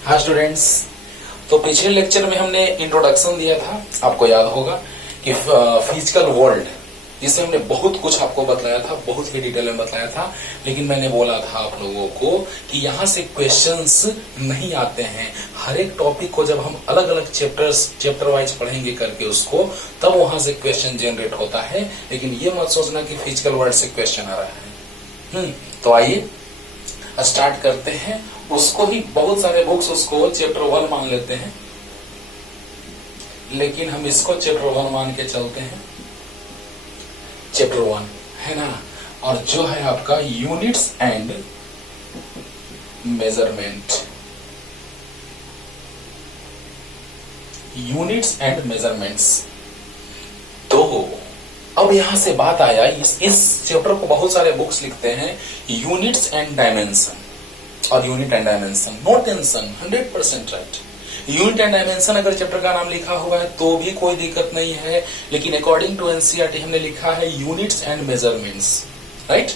हाँ स्टूडेंट्स, तो पिछले लेक्चर में हमने इंट्रोडक्शन दिया था, आपको याद होगा कि फिजिकल वर्ल्ड, जिसमें हमने बहुत कुछ आपको बताया था, बहुत ही डिटेल में बताया था। लेकिन मैंने बोला था आप लोगों को कि यहाँ से क्वेश्चंस नहीं आते हैं। हर एक टॉपिक को जब हम अलग अलग चैप्टर वाइज पढ़ेंगे करके उसको, तब वहां से क्वेश्चन जनरेट होता है। लेकिन ये मत सोचना कि फिजिकल वर्ल्ड से क्वेश्चन आ रहा है। तो आइए स्टार्ट करते हैं। उसको ही बहुत सारे बुक्स उसको चैप्टर 1 मान लेते हैं, लेकिन हम इसको चैप्टर 1 मान के चलते हैं। चैप्टर 1 है ना, और जो है आपका units and measurement. Units and measurements. तो अब यहां से बात आया, इस चैप्टर को बहुत सारे बुक्स लिखते हैं यूनिट्स एंड डायमेंशन और unit and dimension. No tension, 100% right. Unit and dimension अगर चैप्टर का नाम लिखा हुआ है तो भी कोई दिक्कत नहीं है, लेकिन अकॉर्डिंग टू एनसीईआरटी हमने लिखा है यूनिट्स एंड मेजरमेंट्स, राइट।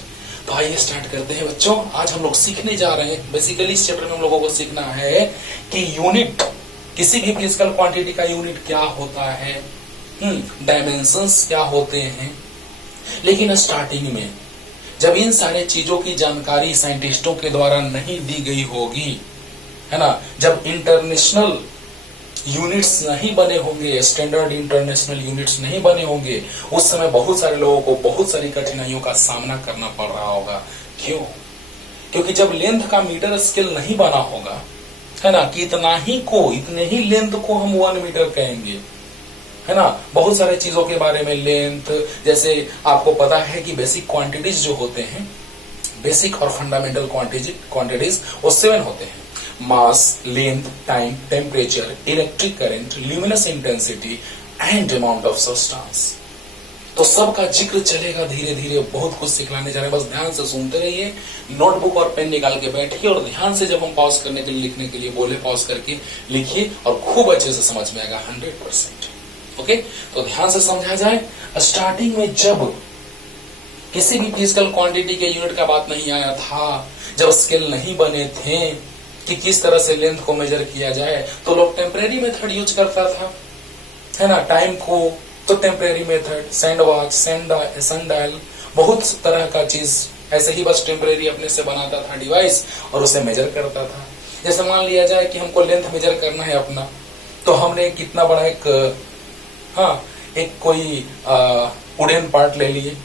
तो आइए स्टार्ट करते हैं बच्चों। आज हम लोग सीखने जा रहे हैं, बेसिकली इस चैप्टर में हम लोगों को सीखना है कि यूनिट, किसी भी फिजिकल क्वांटिटी का यूनिट क्या होता है, डायमेंशंस क्या होते हैं। लेकिन स्टार्टिंग में जब इन सारे चीजों की जानकारी साइंटिस्टों के द्वारा नहीं दी गई होगी, है ना, जब इंटरनेशनल यूनिट्स नहीं बने होंगे, स्टैंडर्ड इंटरनेशनल यूनिट्स नहीं बने होंगे, उस समय बहुत सारे लोगों को बहुत सारी कठिनाइयों का सामना करना पड़ रहा होगा। क्यों? क्योंकि जब लेंथ का मीटर स्केल नहीं बना होगा, है ना, कि इतने ही लेंथ को हम 1 मीटर कहेंगे, है ना। बहुत सारे चीजों के बारे में, लेंथ, जैसे आपको पता है कि बेसिक क्वांटिटीज जो होते हैं, बेसिक और फंडामेंटल क्वांटिटीज वो 7 होते हैं। Mass, length, time, temperature, electric current, luminous intensity and amount of substance. तो सबका जिक्र चलेगा धीरे धीरे, बहुत कुछ सिखलाने जा रहे हैं। बस ध्यान से सुनते रहिए, नोटबुक और पेन निकाल के बैठिए और ध्यान से, जब हम पॉज करने के लिए, लिखने के लिए बोले, पॉज करके लिखिए और खूब अच्छे से समझ में आएगा 100%। ओके, तो ध्यान से समझा जाए। स्टार्टिंग में जब किसी भी फिजिकल क्वांटिटी के यूनिट का बात नहीं आया था, जब स्केल नहीं बने थे कि किस तरह से लेंथ को मेजर किया जाए, तो लोग टेम्परेरी मेथड यूज करता था, है ना। टाइम को तो temporary method, sand watch, sundial, बहुत तरह का चीज ऐसे ही बस टेम्परेरी अपने से बनाता था डिवाइस और उसे मेजर करता था। जैसे मान लिया जाए कि हमको लेंथ मेजर करना है अपना, तो हमने कितना बड़ा एक कोई वुडन पार्ट ले लिए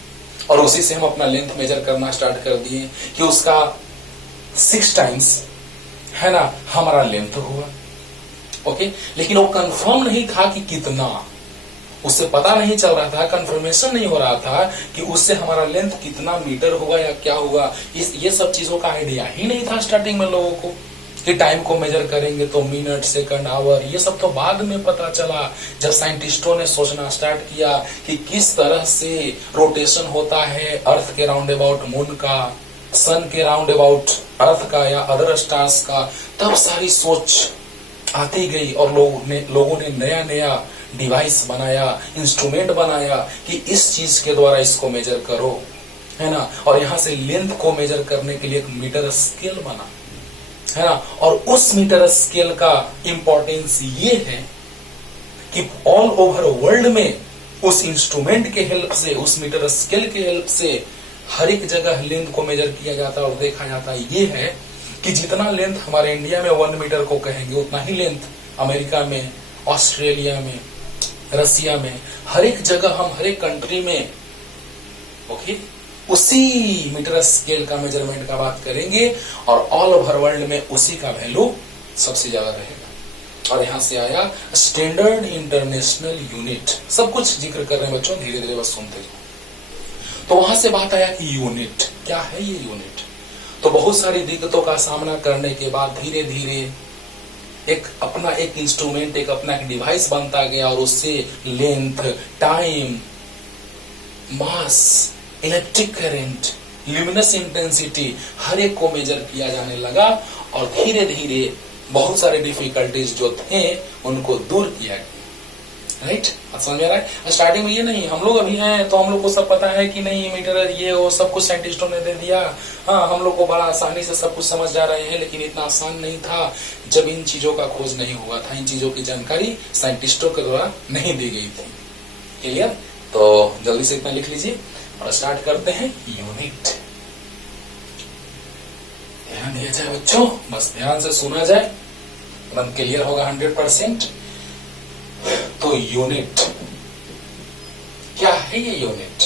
और उसी से हम अपना लेंथ मेजर करना स्टार्ट कर दिए कि उसका 6 टाइम्स, है ना, हमारा लेंथ हुआ। ओके, लेकिन वो कंफर्म नहीं था कि कितना, उससे पता नहीं चल रहा था, कंफर्मेशन नहीं हो रहा था कि उससे हमारा लेंथ कितना मीटर होगा या क्या होगा। ये सब चीजों का आइडिया ही नहीं था स्टार्टिंग में लोगों को कि टाइम को मेजर करेंगे तो मिनट, सेकंड, आवर। ये सब तो बाद में पता चला, जब साइंटिस्टों ने सोचना स्टार्ट किया कि किस तरह से रोटेशन होता है अर्थ के राउंड अबाउट मून का, सन के राउंड अबाउट अर्थ का या अदर स्टार्स का। तब सारी सोच आती गई और लोगों ने नया नया डिवाइस बनाया, इंस्ट्रूमेंट बनाया कि इस चीज के द्वारा इसको मेजर करो, है ना। और यहाँ से लेंथ को मेजर करने के लिए एक मीटर स्केल बना, है ना। और उस मीटर स्केल का इंपॉर्टेंस ये है कि ऑल ओवर वर्ल्ड में उस इंस्ट्रूमेंट के हेल्प से, उस मीटर स्केल के हेल्प से हर एक जगह लेंथ को मेजर किया जाता और देखा जाता। ये है कि जितना लेंथ हमारे इंडिया में 1 मीटर को कहेंगे, उतना ही लेंथ अमेरिका में, ऑस्ट्रेलिया में, रसिया में, हर एक जगह, हम हर एक कंट्री में, ओके, उसी मीटर स्केल का मेजरमेंट का बात करेंगे और ऑल ओवर वर्ल्ड में उसी का वैल्यू सबसे ज्यादा रहेगा। और यहां से आया स्टैंडर्ड इंटरनेशनल यूनिट। सब कुछ जिक्र कर रहे हैं बच्चों, धीरे धीरे बस सुनते जाओ। तो वहां से बात आया कि यूनिट क्या है। ये यूनिट तो बहुत सारी दिक्कतों का सामना करने के बाद धीरे धीरे एक अपना एक इंस्ट्रूमेंट, एक अपना एक डिवाइस बनता गया और उससे लेंथ, टाइम, मास, इलेक्ट्रिक करंट, ल्यूमिनस इंटेंसिटी हर एक को मेजर किया जाने लगा और धीरे धीरे बहुत सारे डिफिकल्टीज जो थे उनको दूर किया गया। राइट, समझ में आ रहा है। स्टार्टिंग में ये नहीं, हम लोग अभी हैं तो हम लोग को सब पता है कि नहीं मीटर ये वो सब कुछ साइंटिस्टों ने दे दिया। हाँ, हम लोग को बड़ा आसानी से सब कुछ समझ जा रहे हैं, लेकिन इतना आसान नहीं था जब इन चीजों का खोज नहीं हुआ था, इन चीजों की जानकारी साइंटिस्टों के द्वारा नहीं दी गई थी। क्लियर? तो जल्दी से इतना लिख लीजिए और स्टार्ट करते हैं। यूनिट, ध्यान दिया जाए बच्चों, बस ध्यान से सुना जाए, तुरंत क्लियर होगा 100%। तो यूनिट क्या है? ये यूनिट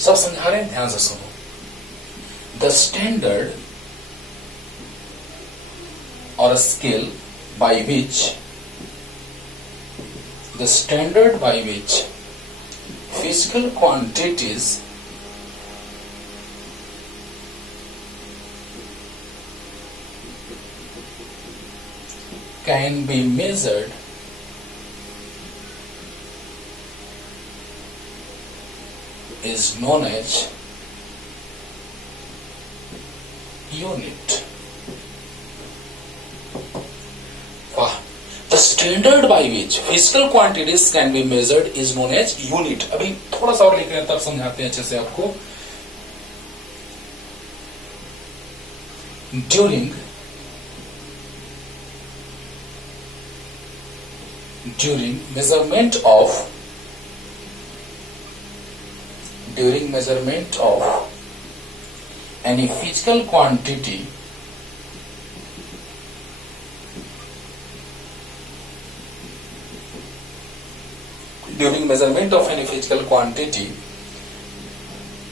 सब समझा रहे हैं, ध्यान से सुनो। द स्टैंडर्ड और scale by which physical quantities can be measured is known as unit. वाह, the standard by which physical quantities can be measured is known as unit. अभी थोड़ा सा और लिख रहे हैं, तब समझाते हैं अच्छे से आपको। during measurement of any physical quantity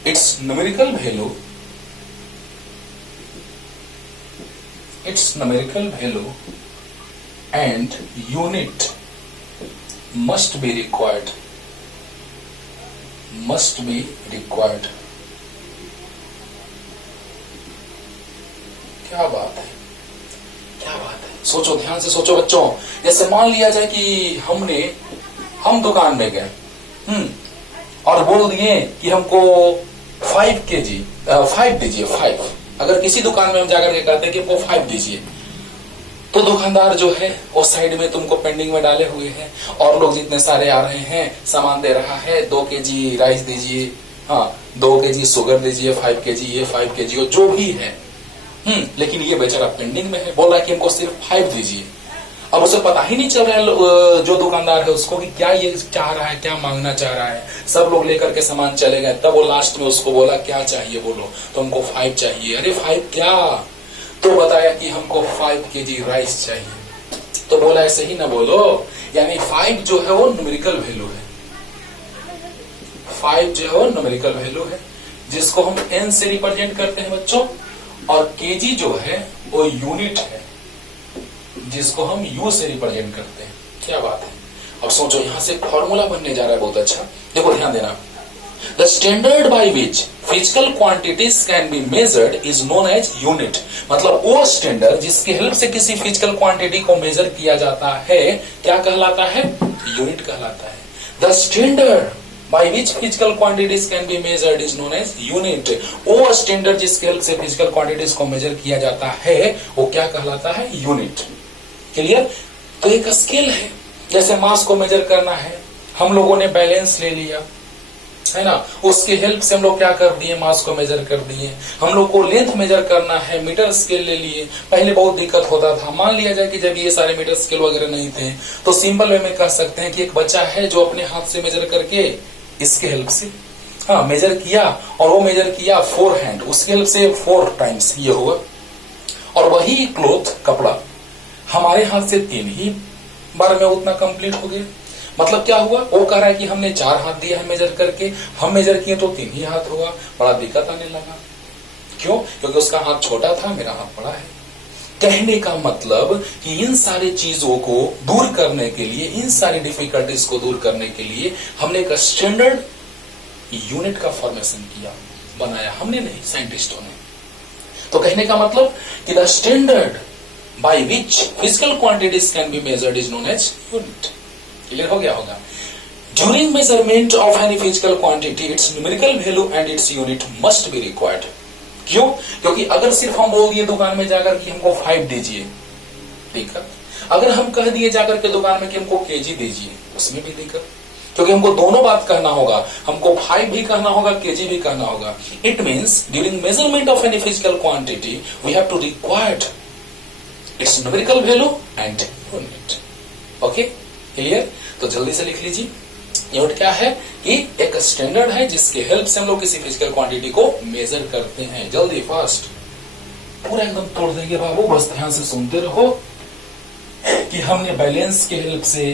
its numerical value and unit must be required. क्या बात है, क्या बात है। सोचो, ध्यान से सोचो बच्चों। जैसे मान लिया जाए कि हम दुकान में गए और बोल दिए कि हमको 5 kg 5 दीजिए, 5। अगर किसी दुकान में हम जाकर के कहते हैं कि वो 5 दीजिए, तो दुकानदार जो है वो साइड में तुमको पेंडिंग में डाले हुए हैं, और लोग जितने सारे आ रहे हैं सामान दे रहा है, 2 kg राइस दीजिए, हाँ 2 kg शुगर दीजिए, 5 kg ये, 5 kg जो भी है। लेकिन ये बेचारा पेंडिंग में है, बोल रहा है कि हमको सिर्फ 5 दीजिए। अब उसे पता ही नहीं चल रहा है जो दुकानदार है उसको कि क्या ये चाह रहा है, क्या मांगना चाह रहा है। सब लोग लेकर के सामान चले गए, तब वो लास्ट में उसको बोला क्या चाहिए, बोलो। तो हमको 5 चाहिए। अरे 5 क्या? तो बताया कि हमको 5 kg राइस चाहिए। तो बोला ऐसे ही ना बोलो, यानी 5 जो है वो न्यूमेरिकल वैल्यू है। 5 जो है वो न्यूमेरिकल वैल्यू है, जिसको हम n से रिप्रेजेंट करते हैं बच्चों, और kg जो है वो यूनिट है, जिसको हम u से रिप्रेजेंट करते हैं। क्या बात है। अब सोचो, यहां से फॉर्मूला बनने जा रहा है बहुत अच्छा। देखो ध्यान देना। The standard by which physical quantities can be measured is known as unit. मतलब वो स्टैंडर्ड जिसकी हेल्प से किसी फिजिकल क्वांटिटी को मेजर किया जाता है, क्या कहलाता है? यूनिट कहलाता है। The standard by which physical quantities can be measured is known as unit. वो स्टैंडर्ड जिसकी हेल्प से फिजिकल क्वांटिटीज को मेजर किया जाता है, वो क्या कहलाता है? यूनिट। क्लियर? तो एक स्केल है, जैसे मास को मेजर करना है, हम लोगों ने बैलेंस ले लिया है ना, उसकी हेल्प से हम लोग क्या कर दिए? मास को मेजर कर दिए। हम लोग को लेंथ मेजर करना है, मीटर स्केल ले लिए। पहले बहुत दिक्कत होता था। मान लिया जाए कि जब ये सारे मीटर स्केल वगैरह नहीं थे, तो सिंपल वे में कह सकते हैं कि एक बच्चा है जो अपने हाथ से मेजर करके इसके हेल्प से मेजर किया, और वो मेजर किया 4 हैंड, उसके हेल्प से 4 टाइम्स ये हुआ। और वही क्लोथ, कपड़ा हमारे हाथ से 3 ही बार में उतना कंप्लीट हो गया। मतलब क्या हुआ? वो कह रहा है कि हमने 4 हाथ दिया है मेजर करके, हम मेजर किए तो 3 ही हाथ हुआ। बड़ा दिक्कत आने लगा। क्यों? क्योंकि उसका हाथ छोटा था, मेरा हाथ बड़ा है। कहने का मतलब कि इन सारी चीजों को दूर करने के लिए, इन सारी डिफिकल्टीज को दूर करने के लिए हमने एक स्टैंडर्ड यूनिट का फॉर्मेशन किया, बनाया। हमने नहीं, साइंटिस्टों ने। तो कहने का मतलब कि the standard by which physical quantities can be measured is known as unit. Clear हो गया होगा। During measurement of any physical quantity its numerical value and its unit must be required. क्यों? क्योंकि अगर सिर्फ हम बोल दिए दुकान में जाकर कि हमको 5 दीजिए, ठीक है, अगर हम कह दिए जाकर के दुकान में कि हमको केजी दीजिए, उसमें भी दिक्कत, क्योंकि हमको दोनों बात कहना होगा, हमको 5 भी कहना होगा, केजी भी कहना होगा. It means during measurement of any physical quantity we have to required its numerical value and unit. Okay, clear? तो जल्दी से लिख लीजिए. यूनिट क्या है कि एक स्टैंडर्ड है जिसके हेल्प से हम लोग किसी फिजिकल क्वांटिटी को मेजर करते हैं. जल्दी फास्ट, पूरा एकदम तोड़ देंगे बाबू, बस ध्यान से सुनते रहो कि हमने बैलेंस के हेल्प से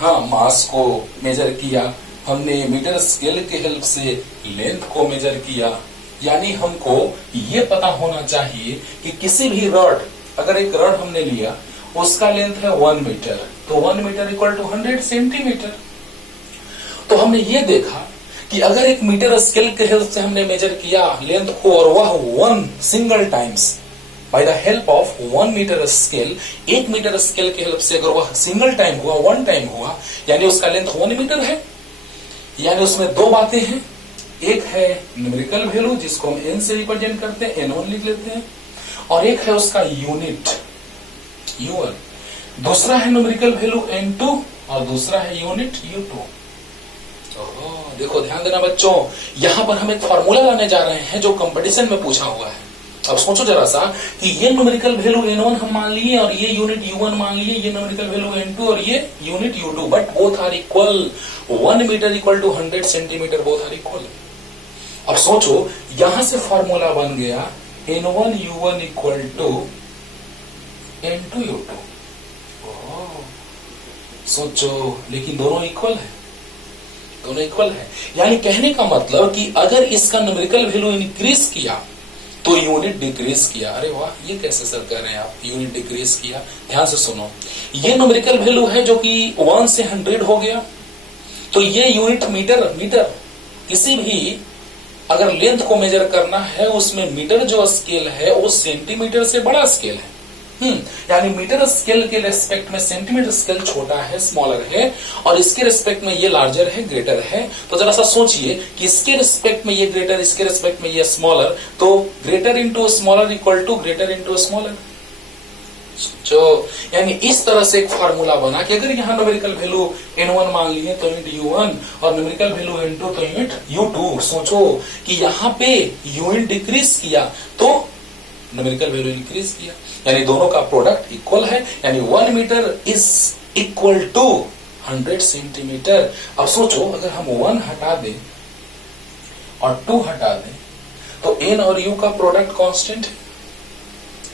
मास को मेजर किया, हमने मीटर स्केल के हेल्प से लेंथ को मेजर किया. यानी हमको ये पता होना चाहिए कि किसी भी रॉड, अगर एक रॉड हमने लिया उसका लेंथ है 1 मीटर, तो 1 मीटर इक्वल टू 100 सेंटीमीटर. तो हमने ये देखा कि अगर एक मीटर स्केल के हेल्प से हमने मेजर किया लेंथ को, और वह 1 single times by the help of 1 metre scale, 1 metre scale के हेल्प से अगर वह सिंगल टाइम हुआ, 1 टाइम हुआ, यानी उसका लेंथ 1 मीटर है. यानी उसमें दो बातें हैं. एक है न्यूमेरिकल वैल्यू जिसको हम n से रिप्रेजेंट करते हैं, n1 लिख लेते हैं, और एक है उसका यूनिट u1. दूसरा है न्यूमेरिकल वैल्यू n2 और दूसरा है यूनिट u2. देखो ध्यान देना बच्चों, यहां पर हम एक फॉर्मूला लाने जा रहे हैं जो कंपटीशन में पूछा हुआ है. अब सोचो जरा सा कि ये न्यूमेरिकल वैल्यू n1 हम मान लिए और ये यूनिट u1 मान लिए, ये न्यूमेरिकल वैल्यू n2 और ये unit u2, but both are equal. 1 metre equal to 100 centimetre, both are equal. अब सोचो यहां से फॉर्मूला बन गया n1 u1 equal to n2 u2. सोचो, लेकिन दोनों इक्वल है, दोनों इक्वल है. यानी कहने का मतलब कि अगर इसका न्यूमेरिकल वैल्यू इंक्रीज किया तो यूनिट डिक्रीज किया. अरे वाह, ये कैसे सर कह रहे हैं आप, यूनिट डिक्रीज किया? ध्यान से सुनो, ये न्यूमेरिकल वैल्यू है जो कि 1 से 100 हो गया, तो ये यूनिट मीटर. मीटर किसी भी अगर लेंथ को मेजर करना है उसमें मीटर जो स्केल है वो सेंटीमीटर से बड़ा स्केल है. यानी मीटर स्केल के रेस्पेक्ट में सेंटीमीटर स्केल छोटा है, स्मॉलर है, और इसके रेस्पेक्ट में ये लार्जर है, ग्रेटर है. तो जरा सा सोचिए कि इसके रेस्पेक्ट में ये ग्रेटर, इसके रेस्पेक्ट में ये स्मॉलर, तो greater into smaller equal to greater into smaller. जो यानी इस तरह से एक फार्मूला बना कि अगर यहाँ न्यूमेरिकल वैल्यू n1 मान लिए तो यूनिट u1 और न्यूमेरिकल वैल्यू n2 तो यूनिट u2. सोचो कि यहाँ पे यूनिट डिक्रीज किया तो न्यूमेरिकल वैल्यू इंक्रीज किया, यानी दोनों का प्रोडक्ट इक्वल है. यानी 1 metre is equal to 100 centimetre. अब सोचो अगर हम 1 हटा दें और 2 हटा दें तो n और u का प्रोडक्ट कांस्टेंट है.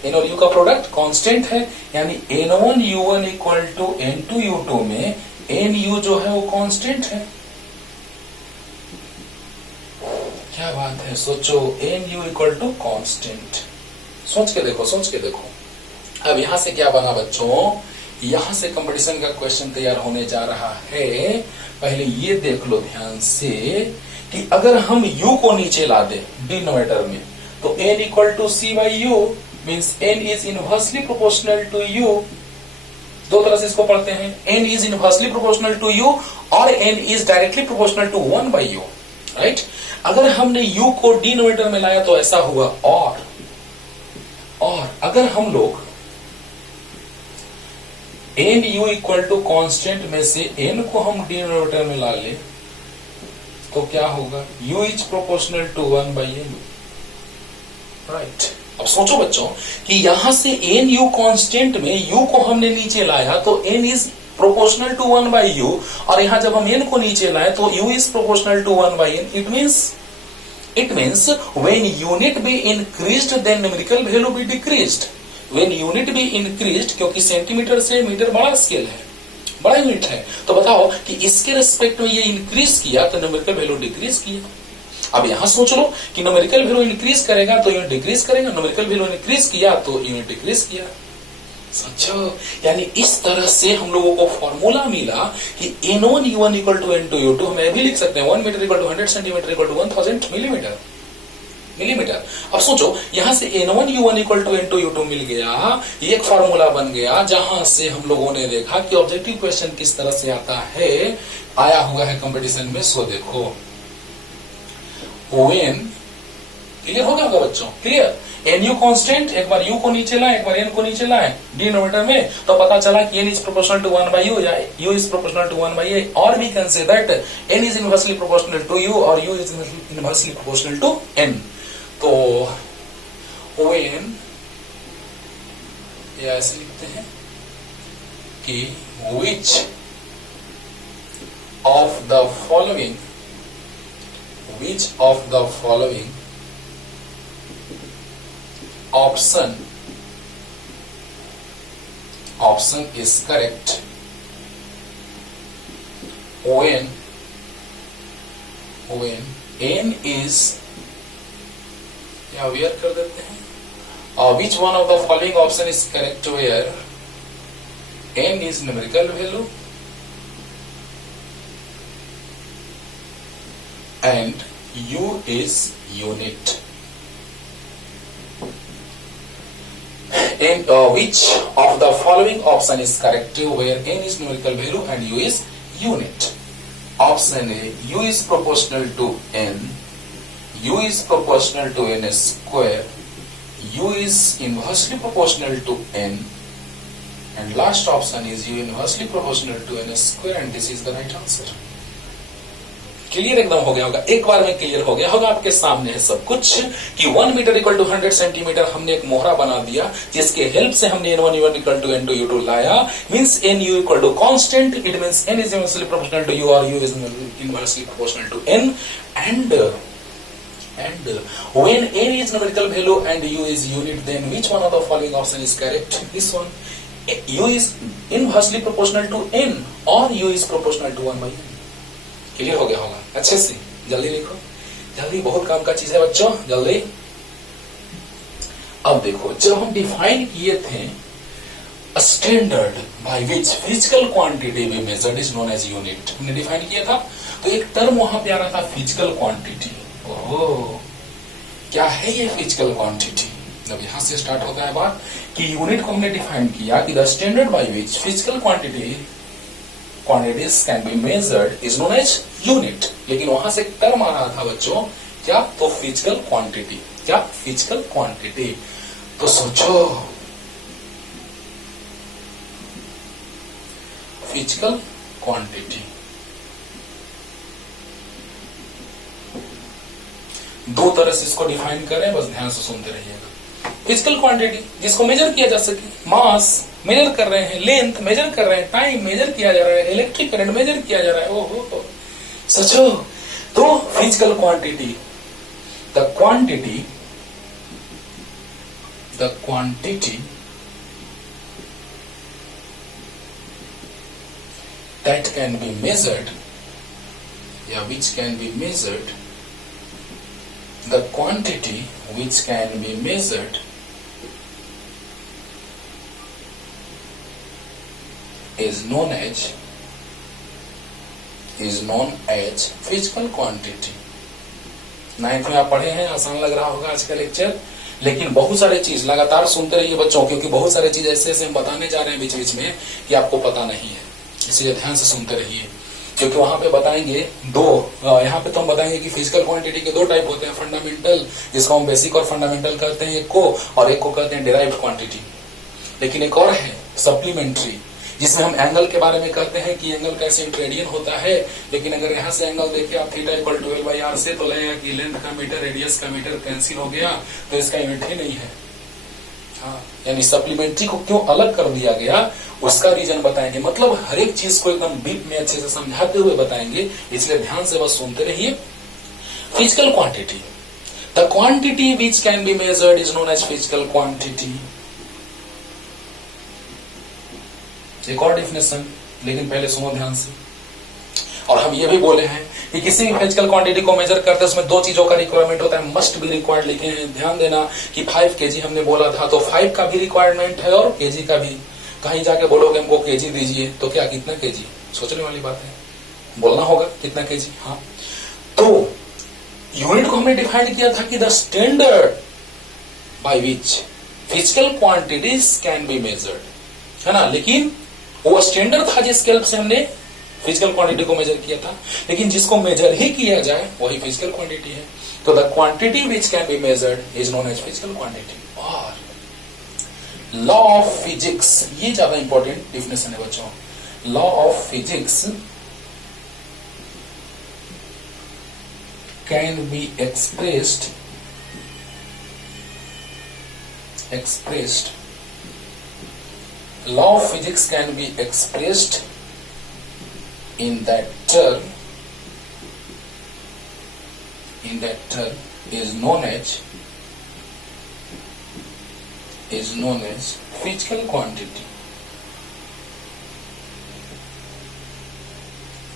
n और u का प्रोडक्ट कांस्टेंट है, यानी n1 u1 equal to n2 u2 में nu जो है वो कांस्टेंट है. क्या बात है, सोचो nu इक्वल टू कांस्टेंट. सोच के देखो, सोच के देखो. अब यहां से क्या बना बच्चों, यहां से कंपटीशन का क्वेश्चन तैयार होने जा रहा है. पहले ये देख लो ध्यान से कि अगर हम u को नीचे ला दे डिनोमिनेटर में तो n equal to c by u means n is inversely proportional to u. दो तरह से इसको पढ़ते हैं, n is inversely proportional to u और n is directly proportional to 1 by u. Right, अगर हमने u को डिनोमिनेटर में लाया तो ऐसा हुआ. और अगर हम लोग n u equal to constant में से n को हम डिनोमिनेटर में ला ले तो क्या होगा, u is proportional to 1 by n. Right, अब सोचो बच्चों कि यहां से n u कांस्टेंट में u को हमने नीचे लाया तो n is proportional to 1 by u, और यहां जब हम n को नीचे लाए तो u is proportional to 1 by n. It means when unit be increased then numerical value be decreased. When unit be increased, क्योंकि सेंटीमीटर से मीटर बड़ा स्केल है, बड़ा यूनिट है, तो बताओ कि इसके रिस्पेक्ट में ये इंक्रीज किया तो न्यूमेरिकल वैल्यू डिक्रीज किया. अब यहां सोच लो कि न्यूमेरिकल वैल्यू इंक्रीज करेगा तो यूनिट डिक्रीज करेगा, न्यूमेरिकल वैल्यू इंक्रीज किया तो यूनिट डिक्रीज किया. समझो, यानी इस तरह से हम लोगों को फॉर्मूला मिला कि n1 u1 equal to n2 u2. हम भी लिख सकते हैं 1 metre equal to 100 centimetre equal to 1000 millimetre. अब सोचो यहां से n1 u1 equal to n2 u2 मिल गया, ये एक फॉर्मूला बन गया जहां से हम लोगों ने देखा कि ऑब्जेक्टिव क्वेश्चन किस तरह से आता है, आया हुआ है कंपटीशन में. सो देखो, when क्लियर हो गया होगा बच्चों? क्लियर? एन यू कॉन्स्टेंट, एक बार यू को नीचे लाए, एक बार एन को नीचे लाए डिनोमिनेटर में, तो पता चला कि N is proportional to 1 by U या U is proportional to 1 by A, और we can say that N is inversely proportional to U और U is inversely proportional to N. तो व्हेन या ऐसे लिखते हैं कि which of the following option is correct when n is, या where कर देते हैं, which one of the following option is correct where n is numerical value and u is unit, and which of the following option is correct where n is numerical value and u is unit? Option A, u is proportional to n, u is proportional to n square, u is inversely proportional to n, and last option is u inversely proportional to n square, and this is the right answer. Clear एकदम हो गया होगा, एक बार में clear हो गया होगा, आपके सामने है सब कुछ कि 1 मीटर इक्वल टू 100 सेंटीमीटर हमने एक मोहरा बना दिया, जिसके हेल्प से हमने n1 u1 equal to n2 u2 लाया, means n u equal to constant, it means n is inversely proportional to u और u is inversely proportional to n, and when n is numerical value and u is unit, then which one of the following option is correct? This one, u is inversely proportional to n और u is proportional to 1 by n. Clear हो गया होगा अच्छे से? जल्दी लिखो, जल्दी, बहुत काम का चीज है बच्चों, जल्दी। अब देखो, जब हम डिफाइन किए थे standard by which physical quantity we measured is known as unit, हमने डिफाइन किया था, तो एक टर्म वहां पे आ रहा था फिजिकल क्वांटिटी। ओह, क्या है ये फिजिकल क्वांटिटी? जब यहां से स्टार्ट होता है बात कि यूनिट को हमने डिफाइन किया कि the standard by which physical quantities can be measured is known as unit, लेकिन वहां से टर्म आ रहा था बच्चों क्या? तो फिजिकल क्वांटिटी। क्या? Physical quantity. तो सोचो, फिजिकल क्वांटिटी दो तरह से इसको डिफाइन करें, बस ध्यान से सुनते रहिएगा। फिजिकल क्वांटिटी जिसको मेजर किया जा सके, मास मेजर कर रहे हैं, लेंथ मेजर कर रहे हैं, टाइम मेजर किया जा रहा है, इलेक्ट्रिक करंट मेजर किया जा रहा है। ओहो, सोचो, तो physical quantity, the quantity that can be measured, which can be measured, the quantity which can be measured is known as physical quantity। 9th में आप पढ़े हैं, आसान लग रहा होगा आज का लेक्चर, लेकिन बहुत सारे चीज लगातार सुनते रहिए बच्चों, क्योंकि बहुत सारे चीज ऐसे ऐसे हम बताने जा रहे हैं बीच बीच में कि आपको पता नहीं है, इसलिए ध्यान से सुनते रहिए, क्योंकि वहां पे बताएंगे यहाँ पे तो हम बताएंगे कि फिजिकल क्वांटिटी के 2 टाइप होते हैं, फंडामेंटल जिसको हम बेसिक और फंडामेंटल कहते हैं एक को, और एक को कहते हैं डिराइव्ड क्वांटिटी। लेकिन एक और है सप्लीमेंट्री, जिसमें हम एंगल के बारे में कहते हैं कि एंगल कैसे इंट्रेडियन होता है, लेकिन अगर यहाँ से एंगल देखिए आप theta equal to 12 by R से, तो लगेगा कि लेंथ का मीटर रेडियस का मीटर कैंसिल हो गया, तो इसका यूनिट ही नहीं है। हाँ, यानी सप्लीमेंट्री को क्यों अलग कर दिया गया उसका रीजन बताएंगे, मतलब हर एक चीज को एकदम डीप में अच्छे से समझाते हुए बताएंगे, इसलिए ध्यान से बस सुनते रहिए। Physical quantity, the quantity which can be measured is known as physical quantity. एक और डेफिनेशन, लेकिन पहले सुनो ध्यान से। और हम ये भी बोले हैं कि किसी भी फिजिकल क्वांटिटी को मेजर करते हैं उसमें 2 चीजों का रिक्वायरमेंट होता है, मस्ट बी रिक्वायर्ड लिखे हैं। ध्यान देना कि 5 kg हमने बोला था, तो 5 का भी रिक्वायरमेंट है और kg का भी। कहीं जाके बोलोगे हमको kg दीजिए, तो क्या कितना kg? सोचने वाली बात है, बोलना होगा कितना kg। हाँ, तो यूनिट को हमने डिफाइन किया था कि the standard by which physical quantities can be measured, है ना, लेकिन वो स्टैंडर्ड था जिसके हेल्प से हमने फिजिकल क्वांटिटी को मेजर किया था, लेकिन जिसको मेजर ही किया जाए वही फिजिकल क्वांटिटी है। तो the quantity which can be measured is known as physical quantity. और लॉ ऑफ फिजिक्स, ये ज्यादा इंपॉर्टेंट डिफिनेशन है बच्चों। Law of physics can be expressed law of physics can be expressed in that term is known as physical quantity,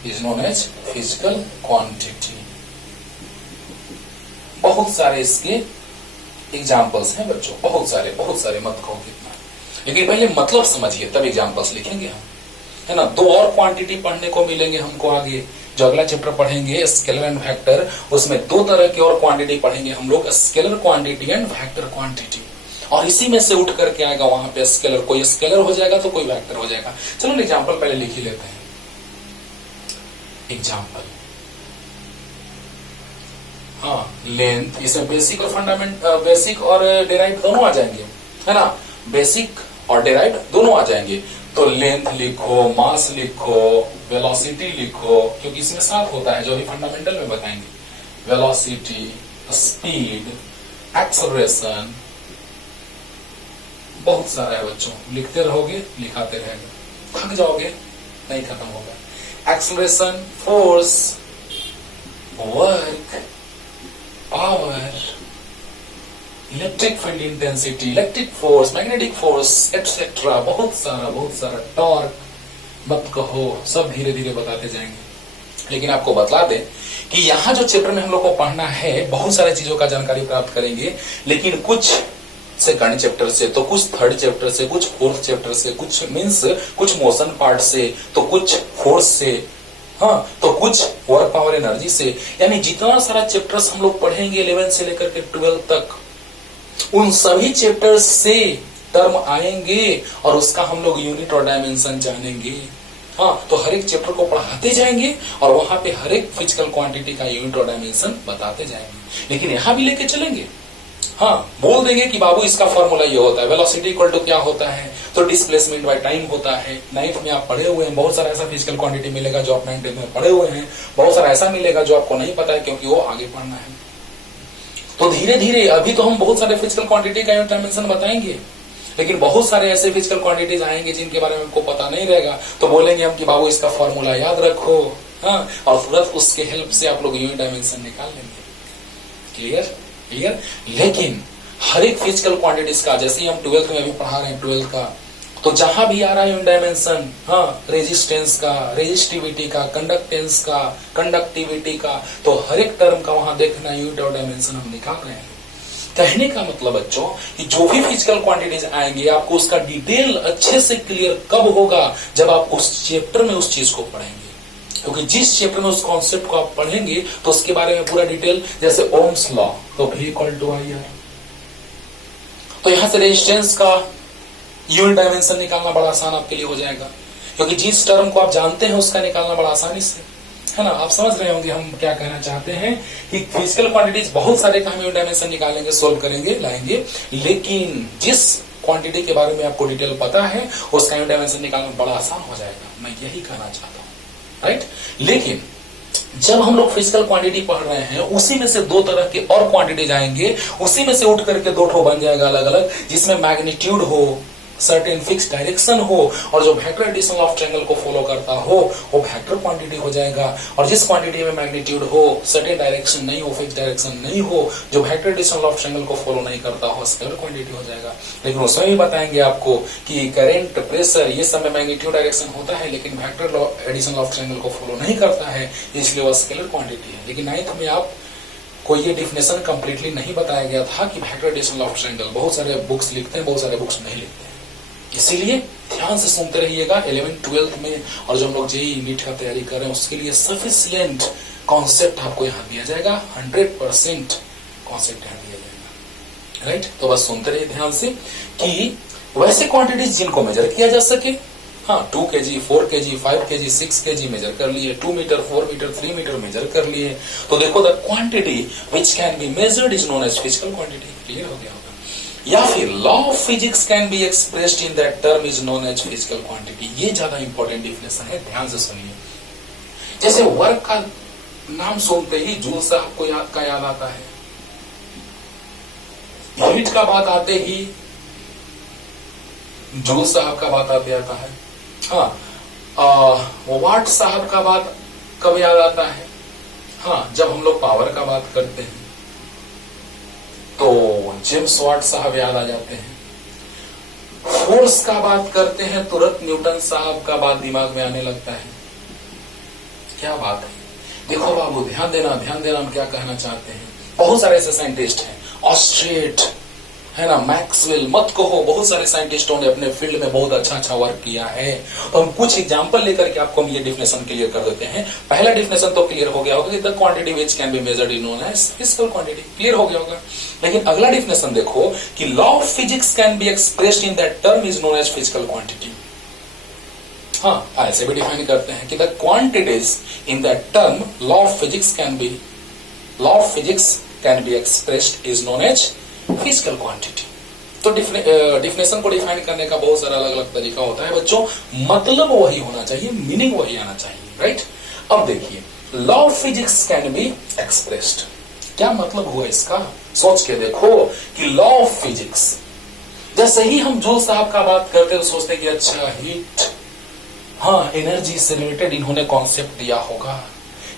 is known as physical quantity। बहुत सारे इसके examples हैं बच्चों, बहुत सारे मत कहो कितना, लेकिन पहले मतलब समझिए तब एग्जाम्पल्स लिखेंगे हम, है ना। दो और क्वांटिटी पढ़ने को मिलेंगे हमको आगे, जो अगला चैप्टर पढ़ेंगे स्केलर एंड वेक्टर, उसमें दो तरह की और क्वांटिटी पढ़ेंगे हम लोग, scalar quantity and vector quantity. और इसी में से उठ करके आएगा वहां पे स्केलर, कोई स्केलर हो जाएगा तो कोई वेक्टर हो जाएगा। चलो एग्जाम्पल पहले लिख ही लेते हैं। एग्जाम्पल, हाँ, लेंथ, इसमें बेसिक और फंडामेंट, बेसिक और डेराइव दोनों आ जाएंगे, है ना। बेसिक और डेराइव दोनों आ जाएंगे। तो लेंथ लिखो, मास लिखो, वेलोसिटी लिखो, क्योंकि इसमें साथ होता है जो अभी फंडामेंटल में बताएंगे। वेलोसिटी, स्पीड, एक्सेलरेशन, बहुत सारा है बच्चों, लिखते रहोगे लिखाते रहेंगे, थक जाओगे नहीं खत्म होगा। Acceleration, force, work, power, electric field intensity, electric force, magnetic force, etcetera, बहुत सारा टॉर्क, मत कहो, सब धीरे धीरे बताते जाएंगे। लेकिन आपको बतला दें कि यहाँ जो चैप्टर में हम लोग को पढ़ना है, बहुत सारी चीजों का जानकारी प्राप्त करेंगे, लेकिन कुछ सेकंड चैप्टर से, तो कुछ थर्ड चैप्टर से, कुछ फोर्थ चैप्टर से, कुछ मोशन पार्ट से, तो कुछ फोर्स से, हाँ, तो कुछ वर्क पावर एनर्जी से। यानी जितना सारा चैप्टर्स हम लोग पढ़ेंगे 11 से लेकर के 12 तक, उन सभी चैप्टर्स से टर्म आएंगे और उसका हम लोग यूनिट और डायमेंशन जानेंगे। हाँ, तो हर एक चैप्टर को पढ़ाते जाएंगे और वहां पे हर एक फिजिकल क्वांटिटी का यूनिट और डायमेंशन बताते जाएंगे। लेकिन यहां भी लेके चलेंगे, हाँ, बोल देंगे कि बाबू इसका फॉर्मूला ये होता है, वेलोसिटी इक्वल टू क्या होता है, तो डिस्प्लेसमेंट बाय टाइम होता है। 9th में आप पढ़े हुए हैं, बहुत सारा ऐसा फिजिकल क्वांटिटी मिलेगा जो आप 9th में पढ़े हुए हैं, बहुत सारा ऐसा मिलेगा जो आपको नहीं पता है क्योंकि वो आगे पढ़ना है। तो धीरे धीरे अभी तो हम बहुत सारे फिजिकल क्वांटिटी का यूनिट डायमेंशन बताएंगे, लेकिन बहुत सारे ऐसे फिजिकल क्वांटिटीज आएंगे जिनके बारे में आपको पता नहीं रहेगा, तो बोलेंगे हम कि बाबू इसका फॉर्मूला याद रखो, हाँ, और तुरंत उसके हेल्प से आप लोग यूनिट डायमेंशन निकाल लेंगे। क्लियर? लेकिन हर एक फिजिकल क्वांटिटीज का, जैसे ही हम 12th में अभी पढ़ा रहे हैं 12th का, तो जहां भी आ रहा है यूनिट डायमेंशन, हाँ, रेजिस्टेंस का, रेजिस्टिविटी का, कंडक्टेंस का, कंडक्टिविटी का, तो हर एक टर्म का वहां देखना यूनिट और डायमेंशन हम निकाल रहे हैं। कहने का मतलब बच्चों कि जो भी फिजिकल क्वांटिटीज आएंगे आपको उसका डिटेल अच्छे से क्लियर कब होगा, जब आप उस चैप्टर में उस चीज को पढ़ेंगे। क्योंकि जिस चैप्टर में उस कॉन्सेप्ट को आप पढ़ेंगे तो उसके बारे में पूरा डिटेल, जैसे ओम्स लॉ, तो V इक्वल टू IR, तो यहां से रेजिस्टेंस का यूनिट डायमेंशन निकालना बड़ा आसान आपके लिए हो जाएगा, क्योंकि जिस टर्म को आप जानते हैं उसका निकालना बड़ा आसानी से, है ना। आप समझ रहे होंगे हम क्या कहना चाहते हैं कि फिजिकल क्वांटिटीज बहुत सारे का हम यूनिट डायमेंशन निकालेंगे, सोल्व करेंगे, लाएंगे, लेकिन जिस क्वांटिटी के बारे में आपको डिटेल पता है उसका यूनिट डायमेंशन निकालना बड़ा आसान हो जाएगा। मैं यही कहना चाहता हूं, राइट। लेकिन जब हम लोग फिजिकल क्वांटिटी पढ़ रहे हैं, उसी में से दो तरह के और क्वांटिटीज आएंगे, उसी में से उठ करके दो ठो बन जाएगा अलग अलग, जिसमें मैग्नीट्यूड हो, सर्टेन फिक्स डायरेक्शन हो, और जो वेक्टर एडिशन ऑफ ट्रायंगल को फॉलो करता हो वो वेक्टर क्वांटिटी हो जाएगा। और जिस क्वांटिटी में मैग्नीट्यूड हो, सर्टेन डायरेक्शन नहीं हो, फिक्स डायरेक्शन नहीं हो, जो वेक्टर एडिशन ऑफ ट्रायंगल को फॉलो नहीं करता हो, स्केलर क्वांटिटी हो जाएगा। लेकिन उसमें भी बताएंगे आपको कि करंट, प्रेशर, ये सब में मैग्नीट्यूड डायरेक्शन होता है, लेकिन वेक्टर एडिशन ऑफ ट्रायंगल को फॉलो नहीं करता है, इसलिए वह स्केलर क्वांटिटी है। लेकिन 9th में आप को ये डिफिनेशन कंप्लीटली नहीं बताया गया था कि वेक्टर एडिशन ऑफ ट्रायंगल, बहुत सारे बुक्स लिखते हैं, बहुत सारे बुक्स नहीं लिखते हैं, इसीलिए ध्यान से सुनते रहिएगा। 11th 12th में और जो हम लोग जेईई नीट का तैयारी कर रहे हैं उसके लिए सफिशिएंट कॉन्सेप्ट आपको यहाँ दिया जाएगा, 100% कॉन्सेप्ट यहाँ दिया जाएगा, राइट। तो बस सुनते रहिए ध्यान से कि वैसे क्वांटिटीज जिनको मेजर किया जा सके, हाँ 2 kg, 4 kg, 5 kg, 6 kg major कर लिए, 2 मीटर, 4 मीटर, 3 मीटर मेजर कर लिए, तो देखो the quantity which can be measured is known as physical quantity. Clear हो गया होगा। या फिर law of physics can be expressed in that term is known as physical quantity. ये ज्यादा इंपॉर्टेंट डिफिनेशन है, ध्यान से सुनिए। जैसे वर्क का नाम सुनते ही जूल साहब को याद आता है, हीट का बात आते ही जूल साहब का बात आते आता है। हाँ वाट साहब का बात कब याद आता है? हाँ जब हम लोग पावर का बात करते हैं तो जेम्स वाट साहब याद आ जाते हैं। फोर्स का बात करते हैं तुरंत न्यूटन साहब का बात दिमाग में आने लगता है। क्या बात है, देखो बाबू ध्यान देना हम क्या कहना चाहते हैं। बहुत सारे ऐसे साइंटिस्ट हैं, ऑस्ट्रेट है ना, मैक्सवेल, मत कहो, बहुत सारे साइंटिस्टों ने अपने फील्ड में बहुत अच्छा वर्क किया है। तो हम कुछ एग्जांपल लेकर के आपको हम ये डिफिनेशन क्लियर कर देते हैं। पहला डिफिनेशन तो क्लियर हो गया होगा कि the quantity which can be measured is known as physical quantity, clear हो गया होगा। लेकिन अगला डिफिनेशन देखो कि law of physics can be expressed in that term is known as physical quantity. हाँ ऐसे भी डिफाइन करते हैं कि the quantities in that term law of physics can be expressed is known as physical quantity. तो definition को define करने का बहुत सारा अलग अलग तरीका होता है बच्चों, मतलब वही होना चाहिए, मीनिंग वही आना चाहिए, राइट। अब देखिए law of physics can be expressed, क्या मतलब हुआ इसका? सोच के देखो कि लॉ ऑफ फिजिक्स, जैसे ही हम जूल साहब का बात करते हैं तो सोचते हैं कि अच्छा हीट, हाँ एनर्जी से रिलेटेड इन्होंने कॉन्सेप्ट दिया होगा।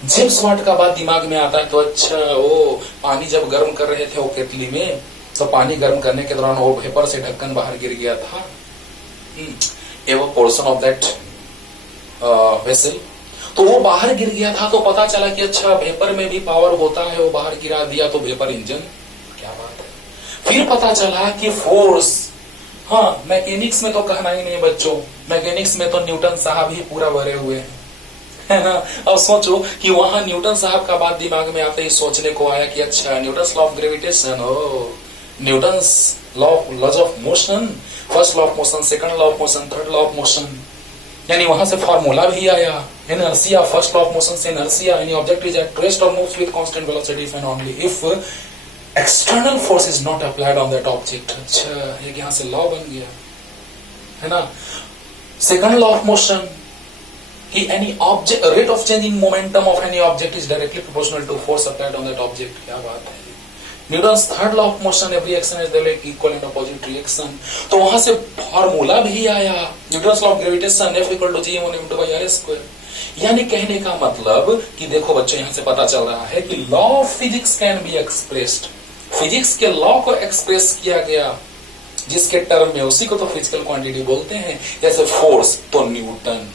जेम्स वाट का बात दिमाग में आता है तो अच्छा वो पानी जब गर्म कर रहे थे वो केतली में, तो पानी गर्म करने के दौरान वो वेपर से ढक्कन बाहर गिर गया था, एवं पोर्शन ऑफ दैट वेसल, तो वो बाहर गिर गया था। तो पता चला कि अच्छा वेपर में भी पावर होता है, वो बाहर गिरा दिया तो वेपर इंजन, क्या बात है। फिर पता चला कि फोर्स, हाँ मैकेनिक्स में तो कहना ही नहीं बच्चों, मैकेनिक्स में तो न्यूटन साहब ही पूरा भरे हुए हैं, है ना। अब सोचो कि वहां न्यूटन साहब का बात दिमाग में आते ही सोचने को आया कि अच्छा Newton's law of gravitation, Newton's laws of motion, first law of motion, second law of motion, third law of motion, यानी वहां से फॉर्मूला भी आया, inertia, first law of motion से inertia, any object is at rest और moves with constant velocity if and only if external force is not applied on that object. अच्छा एक यहां से लॉ बन गया, है ना। सेकंड लॉ ऑफ मोशन कि any object, rate of change in momentum of any object is directly proportional to force applied on that object, क्या बात है। Newton's third law of motion, every action is like equal and opposite reaction, तो वहां से formula भी आया, Newton's law of gravitation F = g(m(1)/r²। यानी कहने का मतलब कि देखो बच्चों यहां से पता चल रहा है कि law of physics can be expressed, physics के लॉ को एक्सप्रेस किया गया जिसके टर्म में, उसी को तो फिजिकल क्वांटिटी बोलते हैं। जैसे फोर्स तो न्यूटन,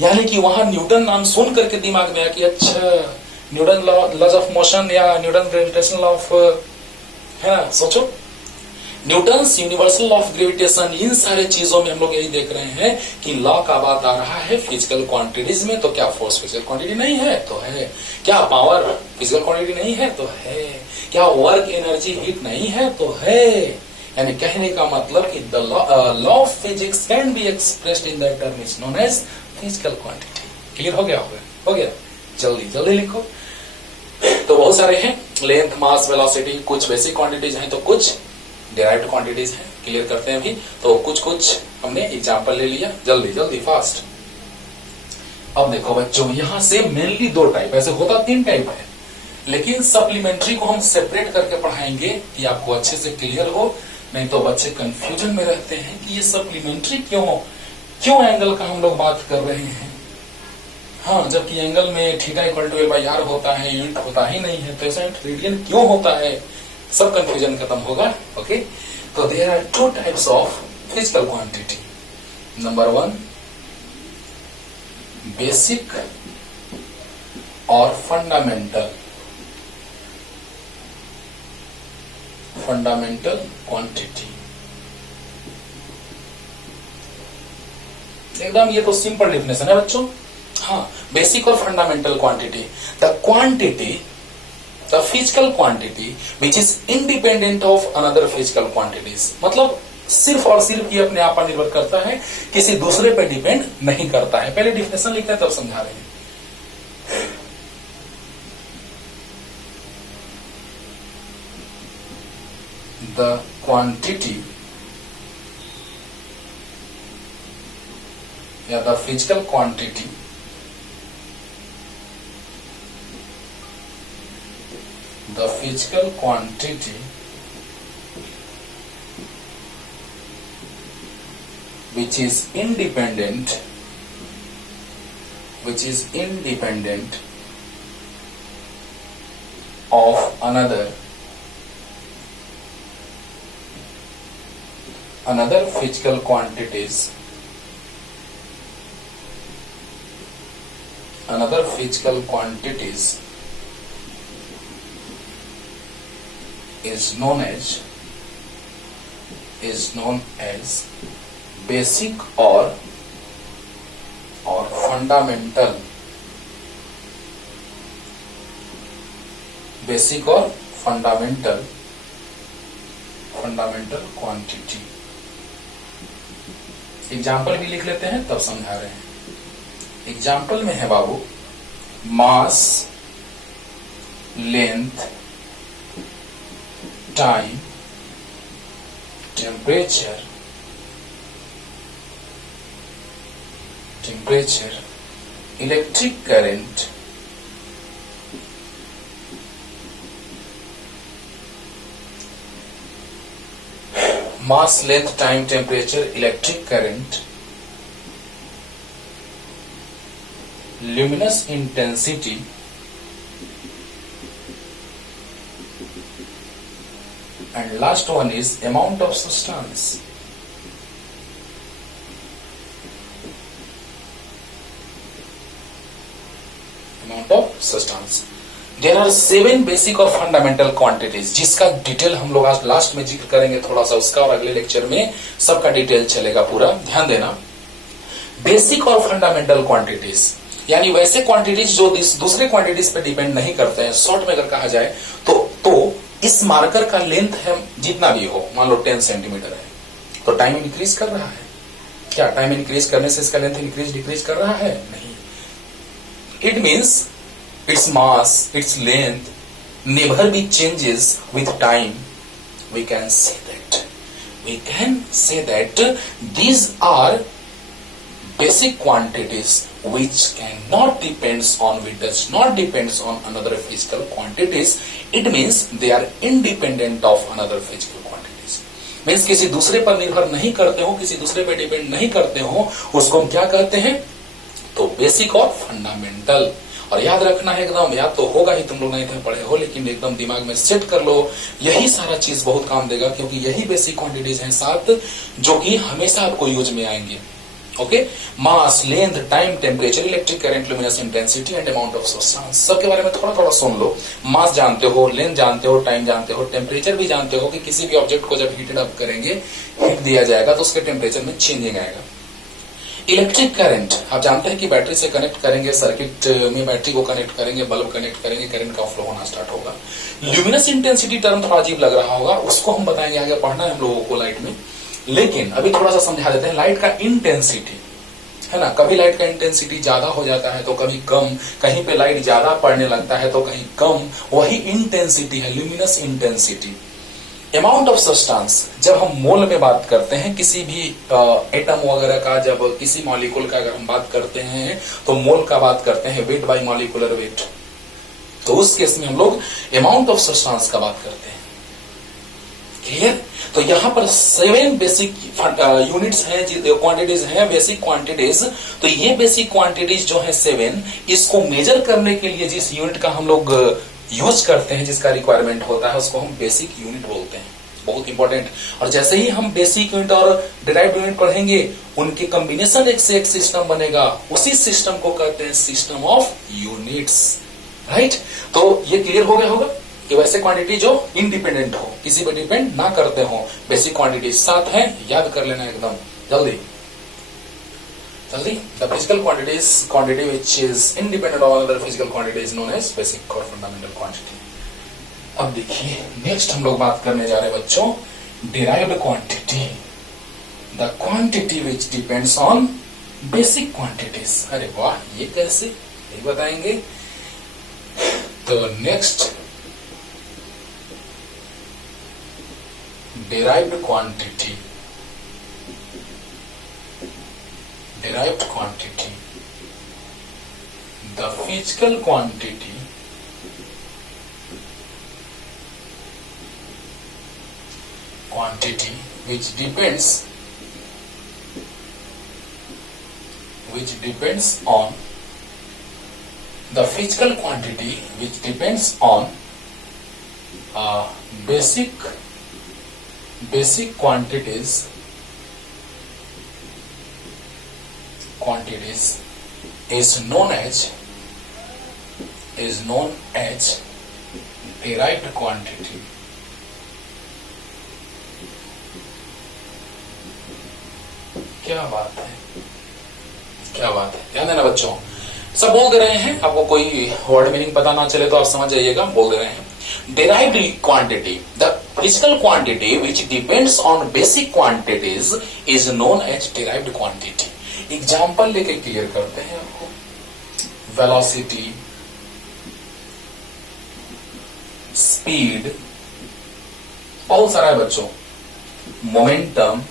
यानी कि वहां न्यूटन नाम सुन करके दिमाग में आया कि अच्छा न्यूटन लॉज ऑफ मोशन या न्यूटन ग्रेविटेशन लॉ ऑफ, है ना। सोचो Newton's universal law of gravitation, इन सारे चीजों में हम लोग यही देख रहे हैं कि लॉ का बात आ रहा है फिजिकल क्वांटिटीज में। तो क्या फोर्स फिजिकल क्वांटिटी नहीं है? तो है। क्या पावर फिजिकल क्वांटिटी नहीं है? तो है। क्या वर्क, एनर्जी, हीट नहीं है? तो है। यानी कहने का मतलब कि the law of physics can be expressed in that term is known as physical quantity. Clear हो गया होगा? हो गया? जल्दी जल्दी लिखो। तो बहुत सारे हैं, लेंथ, मास, वेलोसिटी, कुछ बेसिक क्वांटिटीज हैं तो कुछ डिराइव्ड क्वांटिटीज हैं। क्लियर करते हैं अभी। तो कुछ हमने एग्जांपल ले लिया, जल्दी जल्दी फास्ट। अब देखो बच्चों यहां से मेनली 2 टाइप, ऐसे होता 3 टाइप है, लेकिन सप्लीमेंट्री को हम सेपरेट करके पढ़ाएंगे कि आपको अच्छे से क्लियर हो, नहीं तो बच्चे कंफ्यूजन में रहते हैं कि ये सप्लीमेंट्री क्यों एंगल का हम लोग बात कर रहे हैं। हाँ जबकि एंगल में थीटा = L/r होता है, यूनिट होता ही नहीं है, तो ऐसा रेडियन क्यों होता है, सब कंफ्यूजन खत्म होगा। ओके, तो there are 2 types of physical quantity. Number 1 basic और फंडामेंटल क्वांटिटी। एकदम ये तो सिंपल डेफिनेशन है बच्चों। हाँ बेसिक और fundamental quantity, the physical quantity which is independent of another physical quantities. मतलब सिर्फ और सिर्फ ये अपने आप पर निर्भर करता है, किसी दूसरे पे डिपेंड नहीं करता है। पहले डिफिनेशन लिखते हैं तब समझा रहे हैं। The quantity या the physical quantity which is independent of another physical quantities is known as basic or fundamental quantity। Example भी लिख लेते हैं तब समझा रहे हैं। एग्जाम्पल में है बाबू, mass, length, time, temperature, electric current, mass, length, time, temperature, electric current, luminous intensity, and last one is amount of substance। There are 7 basic और fundamental quantities, जिसका डिटेल हम लोग आज लास्ट में जिक्र करेंगे थोड़ा सा उसका, और अगले लेक्चर में सबका डिटेल चलेगा पूरा, ध्यान देना। बेसिक और फंडामेंटल क्वांटिटीज यानी वैसे क्वांटिटीज जो दूसरे क्वांटिटीज पे डिपेंड नहीं करते हैं। शॉर्ट में अगर कहा जाए तो इस मार्कर का लेंथ है जितना भी हो, मान लो 10 सेंटीमीटर है, तो टाइम इंक्रीज कर रहा है क्या? टाइम इंक्रीज करने से इसका लेंथ इंक्रीज डिक्रीज कर रहा है? नहीं। It means its mass, its length never be changes with time. We can say that these are basic quantities which does not depends on another physical quantities। It means they are independent of another physical quantities। Means किसी दूसरे पर निर्भर नहीं करते हो, किसी दूसरे पर डिपेंड नहीं करते हो, उसको हम क्या कहते हैं? तो बेसिक और फंडामेंटल। और याद रखना है एकदम, याद तो होगा ही, तुम लोग नहीं थे पढ़े हो, लेकिन एकदम दिमाग में सेट कर लो, यही सारा चीज बहुत काम देगा, क्योंकि यही बेसिक क्वांटिटीज हैं 7 जो कि हमेशा आपको यूज में आएंगे। Okay, mass, length, time, temperature, electric current, luminous intensity and amount of substance. सबके बारे में थोड़ा थोड़ा सुन लो। मास जानते हो, लेंथ जानते हो, टाइम जानते हो, टेम्परेचर भी जानते हो कि किसी भी ऑब्जेक्ट को जब हीटेड अप करेंगे, हीट दिया जाएगा तो उसके टेम्परेचर में चेंजिंग आएगा। इलेक्ट्रिक करंट आप जानते हैं कि बैटरी से कनेक्ट करेंगे, सर्किट में बैटरी को कनेक्ट करेंगे, बल्ब कनेक्ट करेंगे, करंट का फ्लो होना स्टार्ट होगा। ल्यूमिनस इंटेंसिटी टर्म थोड़ा अजीब लग रहा होगा, उसको हम बताएंगे, आगे पढ़ना है हम लोगों को लाइट में, लेकिन अभी थोड़ा सा समझा देते हैं। लाइट का इंटेंसिटी है ना, कभी लाइट का इंटेंसिटी ज्यादा हो जाता है तो कभी कम, कहीं पे लाइट ज्यादा पड़ने लगता है तो कहीं कम, वही इंटेंसिटी है luminous intensity. Amount of substance, जब हम मोल में बात करते हैं किसी भी एटम वगैरह का, जब किसी मॉलिक्यूल का अगर हम बात करते हैं तो मोल का बात करते हैं, वेट बाय मॉलिक्यूलर वेट, तो उस केस में हम लोग अमाउंट ऑफ सब्सटेंस का बात करते हैं। क्लियर? तो यहां पर 7 बेसिक यूनिट्स हैं, क्वांटिटीज हैं, बेसिक क्वांटिटीज। तो ये बेसिक क्वांटिटीज जो है 7, इसको मेजर करने के लिए जिस यूनिट का हम लोग यूज करते हैं, जिसका रिक्वायरमेंट होता है, उसको हम बेसिक यूनिट बोलते हैं। बहुत इंपॉर्टेंट। और जैसे ही हम बेसिक यूनिट और डिराइव्ड यूनिट पढ़ेंगे, उनके कॉम्बिनेशन एक से एक सिस्टम बनेगा, उसी सिस्टम को कहते हैं सिस्टम ऑफ यूनिट्स। राइट? तो ये क्लियर हो गया होगा कि वैसे क्वांटिटी जो इंडिपेंडेंट हो, किसी पे डिपेंड ना करते हो, बेसिक क्वांटिटी 7 है, याद कर लेना एकदम जल्दी। The physical quantity which is independent of other physical quantity is known as basic or fundamental quantity। अब देखिए नेक्स्ट हम लोग बात करने जा रहे हैं बच्चों derived quantity. The quantity which depends on basic quantities. अरे वाह, ये कैसे, ये बताएंगे। तो next, derived quantity, derived quantity, the physical quantity which depends on the physical quantity which depends on basic quantities is known as derived quantity। क्या बात है, क्या बात है, ध्यान देना बच्चों। सब बोल दे रहे हैं, आपको कोई वर्ड मीनिंग पता ना चले तो आप समझ जाइएगा, बोल दे रहे हैं। derived quantity, the physical quantity which depends on basic quantities is known as derived quantity। Example लेके क्लियर करते हैं आपको। वेलोसिटी, स्पीड, बहुत सारा है बच्चों। Momentum,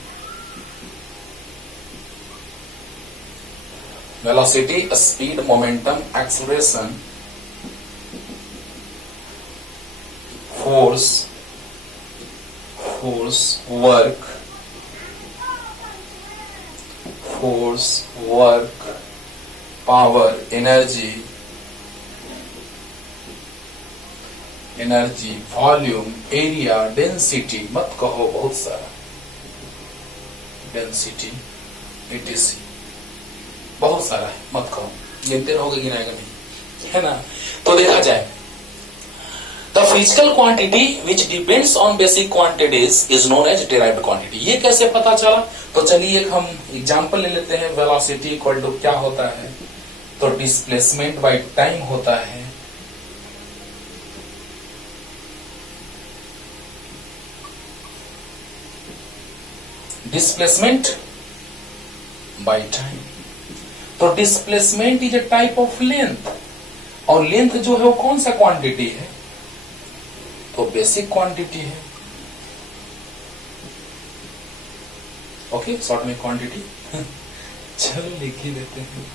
velocity, speed, momentum, acceleration, force, work, power, energy, volume, area, density, मत कहो बहुत सारा, डेंसिटी, etc, बहुत सारा है, मत कहो, गिनते रहोगे, गिनाएगा नहीं, है ना। तो देखा जाए, the physical quantity which depends on basic quantities is known as derived quantity. ये कैसे पता चला? तो चलिए एक हम एग्जांपल ले लेते हैं। वेलोसिटी इक्वल टू क्या होता है? तो डिस्प्लेसमेंट बाय टाइम होता है। Displacement by time. तो displacement is a type of length, और लेंथ जो है वो कौन सा क्वांटिटी है? तो बेसिक क्वांटिटी है। ओके, शॉर्ट में क्वांटिटी चलो लिख ही देते हैं।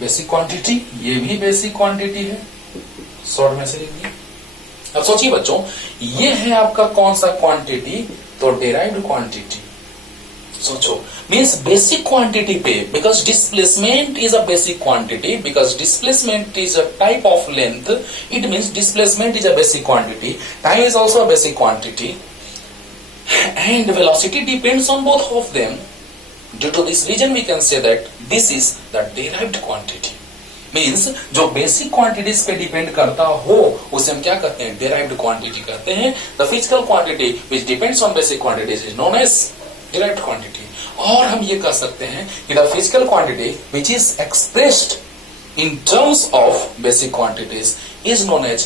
बेसिक क्वांटिटी, ये भी बेसिक क्वांटिटी है, शॉर्ट में से लिख दिया। अब सोचिए बच्चों, ये है आपका कौन सा क्वांटिटी? तो डिराइव्ड क्वांटिटी। सोचो, मीन्स बेसिक क्वांटिटी पे, because displacement is a basic quantity, because displacement is a type of length, it means displacement is a basic quantity, time is also a basic quantity, and velocity depends on both of them. Due to this reason we can say that this is the derived quantity. Means जो basic quantities पे depend करता हो उसे हम क्या कहते हैं? derived quantity कहते हैं। The physical quantity which depends on basic quantities is known as derived quantity. और हम ये कह सकते हैं कि the physical quantity which is expressed in terms of basic quantities is known as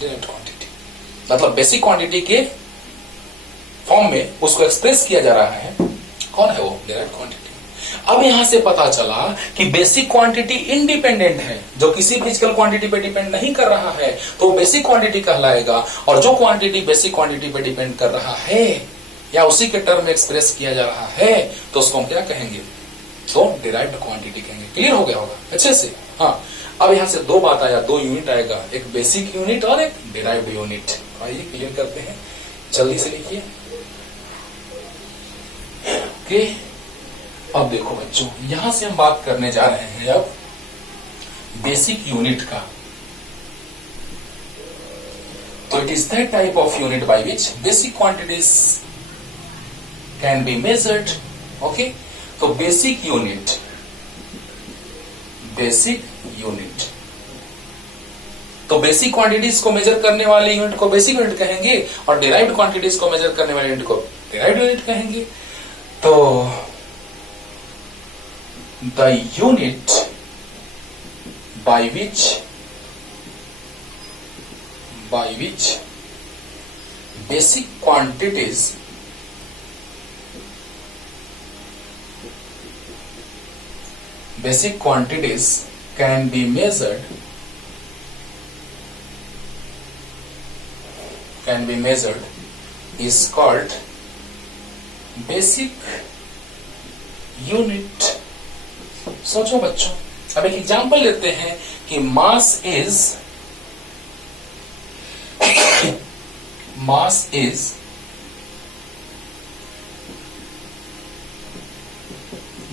derived quantity. मतलब बेसिक क्वांटिटी के form में उसको एक्सप्रेस किया जा रहा है, कौन है वो? derived quantity। अब यहां से पता चला कि बेसिक क्वांटिटी इंडिपेंडेंट है, जो किसी फिजिकल क्वांटिटी पे डिपेंड नहीं कर रहा है तो बेसिक क्वांटिटी कहलाएगा, और जो क्वांटिटी बेसिक क्वांटिटी पे डिपेंड कर रहा है या उसी के टर्म में एक्सप्रेस किया जा रहा है तो उसको हम क्या कहेंगे? तो डिराइव्ड क्वांटिटी कहेंगे। क्लियर हो गया होगा अच्छे से? हाँ, अब यहां से दो बात आया, दो यूनिट आएगा, एक बेसिक यूनिट और एक डिराइव्ड यूनिट। आइए क्लियर करते हैं, जल्दी से लिखिए। ओके, अब देखो बच्चों, यहां से हम बात करने जा रहे हैं अब बेसिक यूनिट का। तो it is that type of unit by which basic quantities can be measured. Okay, तो बेसिक यूनिट, तो बेसिक क्वांटिटीज को मेजर करने वाले यूनिट को बेसिक यूनिट कहेंगे, और डिराइव्ड क्वांटिटीज को मेजर करने वाले यूनिट को डिराइव्ड यूनिट कहेंगे। तो the unit by which basic quantities basic quantities can be measured is called basic unit. सोचो बच्चों, अब एक एग्जांपल लेते हैं कि mass is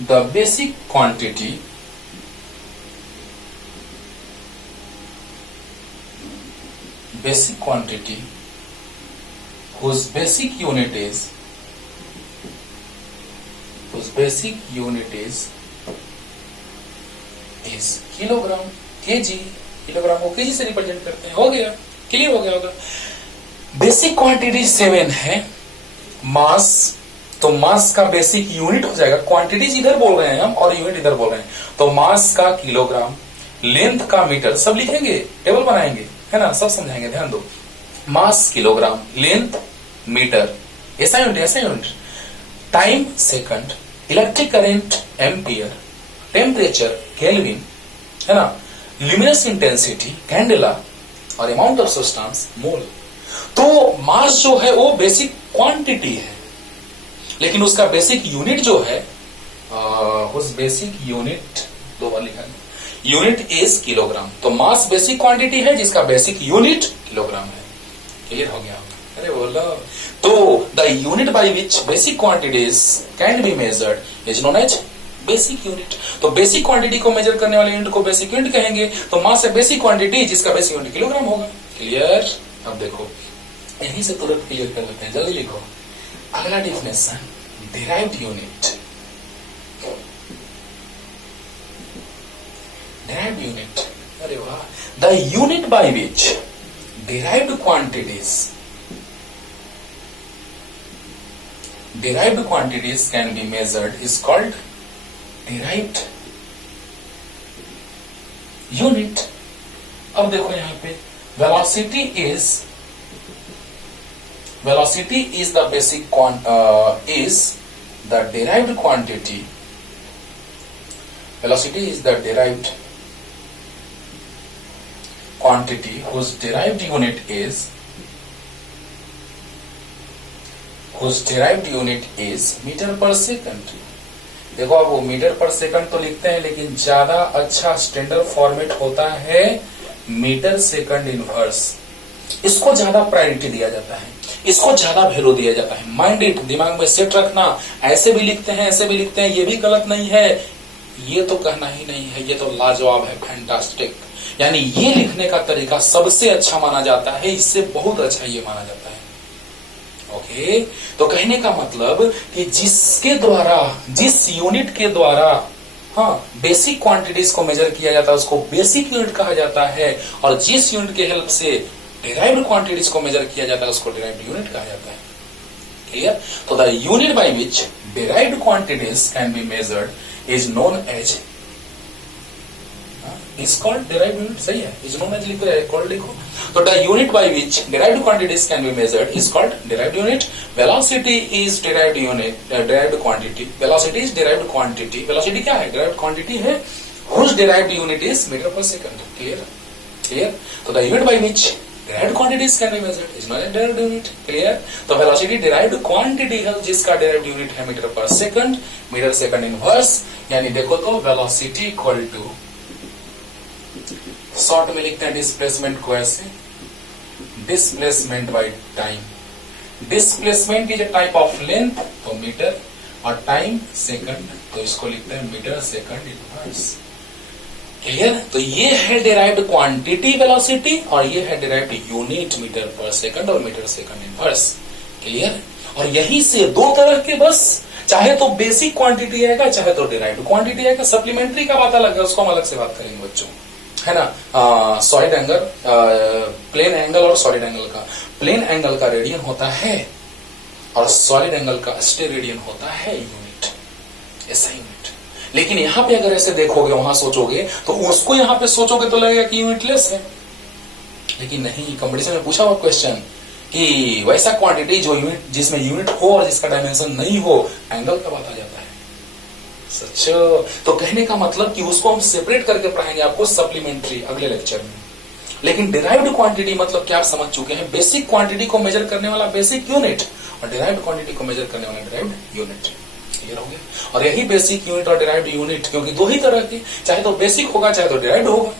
the basic quantity whose basic unit is kilogram, KG. Kilogram को केजी से रिप्रेजेंट करते हैं. हो गया, क्लियर हो गया होगा. बेसिक क्वांटिटी 7 है. मास, तो मास का बेसिक यूनिट हो जाएगा. क्वांटिटीज इधर बोल रहे हैं हम और यूनिट इधर बोल रहे हैं. तो मास का किलोग्राम, लेंथ का मीटर, सब लिखेंगे, टेबल बनाएंगे, है ना, सब समझाएंगे, ध्यान दो. मास किलोग्राम, लेंथ मीटर, ऐसा unit. Time second, electric current ampere, temperature kelvin, है ना, ल्यूमिनस इंटेंसिटी कैंडेला और अमाउंट ऑफ सब्सटेंस मोल. तो मास जो है वो बेसिक क्वांटिटी है, लेकिन उसका बेसिक यूनिट जो है उस बेसिक यूनिट, दो बार लिखा है, यूनिट इज किलोग्राम. तो मास बेसिक क्वांटिटी है जिसका बेसिक यूनिट किलोग्राम है. क्लियर हो गया? अरे बोलो. तो the unit by which basic quantities can be measured is known as basic unit. तो बेसिक क्वांटिटी को मेजर करने वाले यूनिट को बेसिक यूनिट कहेंगे. तो मास है बेसिक क्वांटिटी जिसका बेसिक यूनिट किलोग्राम होगा. क्लियर? अब देखो, यहीं से तुरंत क्लियर कर लेते हैं, जल्दी लिखो. अगला definition, derived unit. Derived unit, अरे वाह. The unit by which derived quantities can be measured is called derived unit. अब देखो यहां पे velocity is the basic is the derived quantity. Velocity is the derived quantity whose derived unit is metre per second. देखो अब वो metre per second तो लिखते हैं, लेकिन ज्यादा अच्छा स्टैंडर्ड फॉर्मेट होता है मीटर सेकंड इनवर्स. इसको ज्यादा प्रायोरिटी दिया जाता है, इसको ज्यादा वैल्यू दिया जाता है. माइंड इट, दिमाग में सेट रखना. ऐसे भी लिखते हैं, ऐसे भी लिखते हैं, ये भी गलत नहीं है, ये तो कहना ही नहीं है, ये तो लाजवाब है, फैंटास्टिक. यानी ये लिखने का तरीका सबसे अच्छा माना जाता है, इससे बहुत अच्छा ये माना जाता है. ओके, तो कहने का मतलब कि जिसके द्वारा, जिस यूनिट के द्वारा बेसिक क्वांटिटीज को मेजर किया जाता है उसको बेसिक यूनिट कहा जाता है, और जिस यूनिट के हेल्प से डिराइव्ड क्वांटिटीज को मेजर किया जाता है उसको डिराइव्ड यूनिट कहा जाता है. क्लियर? तो the unit by which derived quantities can be measured is known as, is called derived unit. सही है, is known as लिखो या called लिखो. तो the unit by which derived quantities can be measured is called derived unit. Velocity is derived unit, derived quantity. Velocity is derived quantity. Velocity क्या है? Derived quantity है, whose derived unit is meter per second. Clear? Clear? तो the unit by which derived quantities can be measured is known as derived unit. Clear? तो velocity derived quantity है जिसका derived unit है meter per second, meter second inverse. यानी देखो तो velocity equal to, short में लिखते हैं डिस्प्लेसमेंट को ऐसे, displacement by time. Displacement is a type of length, तो मीटर, और टाइम सेकंड, तो इसको लिखते हैं मीटर सेकंड इनवर्स. क्लियर? तो ये है डिराइव्ड क्वांटिटी वेलोसिटी, और ये है derived unit metre per second और मीटर सेकंड इनवर्स. क्लियर? और यहीं से दो तरह के, बस चाहे तो बेसिक क्वांटिटी आएगा, चाहे तो डिराइव्ड क्वांटिटी आएगा. सप्लीमेंट्री का बात अलग है, उसको हम अलग से बात करेंगे बच्चों, है ना. सॉलिड एंगल, प्लेन एंगल और सॉलिड एंगल का, प्लेन एंगल का रेडियन होता है और सॉलिड एंगल का स्टेरेडियन होता है यूनिट, ऐसा यूनिट. लेकिन यहां पे अगर ऐसे देखोगे, वहां सोचोगे, तो उसको यहां पे सोचोगे तो लगेगा कि यूनिट लेस है. लेकिन नहीं, कंपटीशन में पूछा हुआ क्वेश्चन कि वैसा क्वांटिटी जो यूनिट, जिसमें यूनिट हो और जिसका डायमेंशन नहीं हो, एंगल का बात आ जाता है. सच। तो कहने का मतलब कि उसको हम सेपरेट करके पढ़ाएंगे आपको सप्लीमेंट्री अगले लेक्चर में। लेकिन डिराइव्ड क्वांटिटी मतलब क्या आप समझ चुके हैं, बेसिक क्वांटिटी को मेजर करने वाला बेसिक यूनिट और डिराइव्ड क्वांटिटी को मेजर करने वाला डिराइव्ड यूनिट। क्लियर हो गया? और यही बेसिक यूनिट और डिराइव्ड यूनिट, क्योंकि दो ही तरह के, चाहे तो बेसिक होगा चाहे तो डिराइव्ड होगा,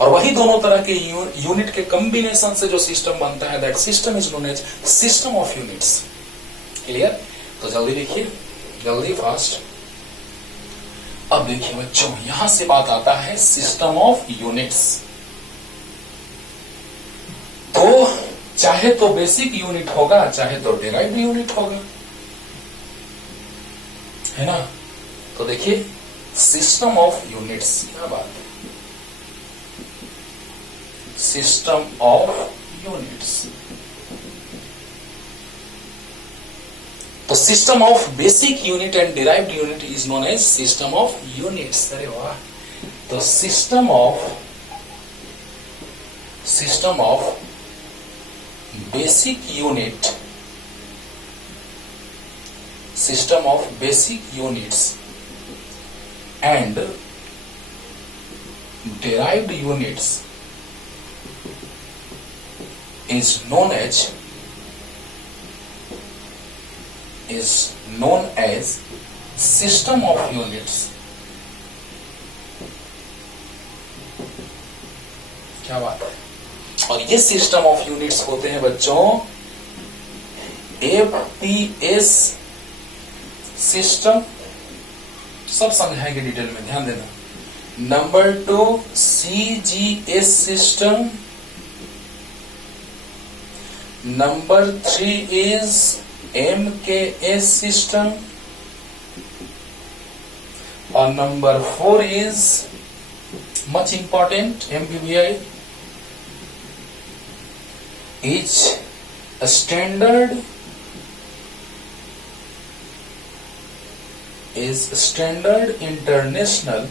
और वही दोनों तरह के यूनिट के कॉम्बिनेशन से जो सिस्टम बनता है, that system is known as system of units. Clear? तो जल्दी देखिए, जल्दी फास्ट। अब देखिए बच्चों, यहां से बात आता है सिस्टम ऑफ यूनिट्स। तो चाहे तो बेसिक यूनिट होगा चाहे तो डिराइव्ड यूनिट होगा, है ना? तो देखिए सिस्टम ऑफ यूनिट्स, क्या बात है, सिस्टम ऑफ यूनिट्स। तो system of basic unit and derived unit is known as system of units. अरे वाह! तो system of basic unit, system of basic units and derived units is known as system of units। क्या बात है? और ये system of units होते हैं बच्चों एफपीएस सिस्टम, सब समझाएंगे डिटेल में, ध्यान देना। Number 2 CGS system, number 3 is MKS system, और number 4 is much important MPBI is standard international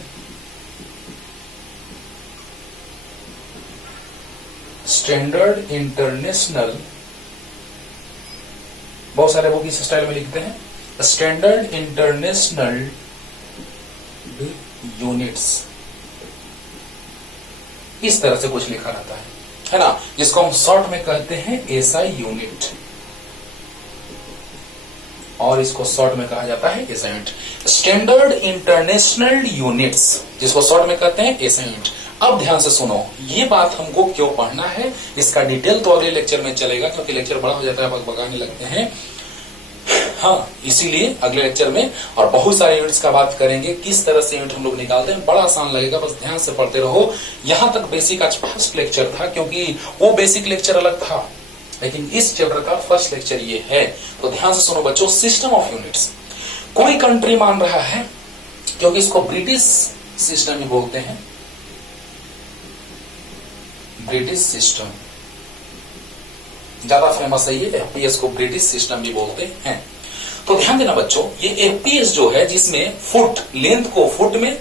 बहुत सारे बुक इस स्टाइल में लिखते हैं, स्टैंडर्ड इंटरनेशनल यूनिट्स, इस तरह से कुछ लिखा रहता है ना, जिसको हम शॉर्ट में कहते हैं एसआई यूनिट, और इसको शॉर्ट में कहा जाता है SI unit, standard international units, जिसको शॉर्ट में कहते हैं एसआई यूनिट। अब ध्यान से सुनो, ये बात हमको क्यों पढ़ना है, इसका डिटेल तो अगले लेक्चर में चलेगा, क्योंकि लेक्चर बड़ा हो जाता है, बगबगाने लगते हैं। हाँ, इसीलिए अगले लेक्चर में और बहुत सारे यूनिट्स का बात करेंगे, किस तरह से यूनिट हम लोग निकालते हैं, बड़ा आसान लगेगा, बस ध्यान से पढ़ते रहो। यहां तक बेसिक आज फर्स्ट लेक्चर था, क्योंकि वो बेसिक लेक्चर अलग था, लेकिन इस चैप्टर का फर्स्ट लेक्चर ये है। तो ध्यान से सुनो बच्चों, सिस्टम ऑफ यूनिट्स कोई कंट्री मान रहा है, क्योंकि इसको ब्रिटिश सिस्टम ही बोलते हैं, ब्रिटिश सिस्टम ज्यादा फेमस है, ये एफपीएस को ब्रिटिश सिस्टम भी बोलते हैं। तो ध्यान देना बच्चों, ये एफपीएस जो है, जिसमें फुट, लेंथ को फुट में,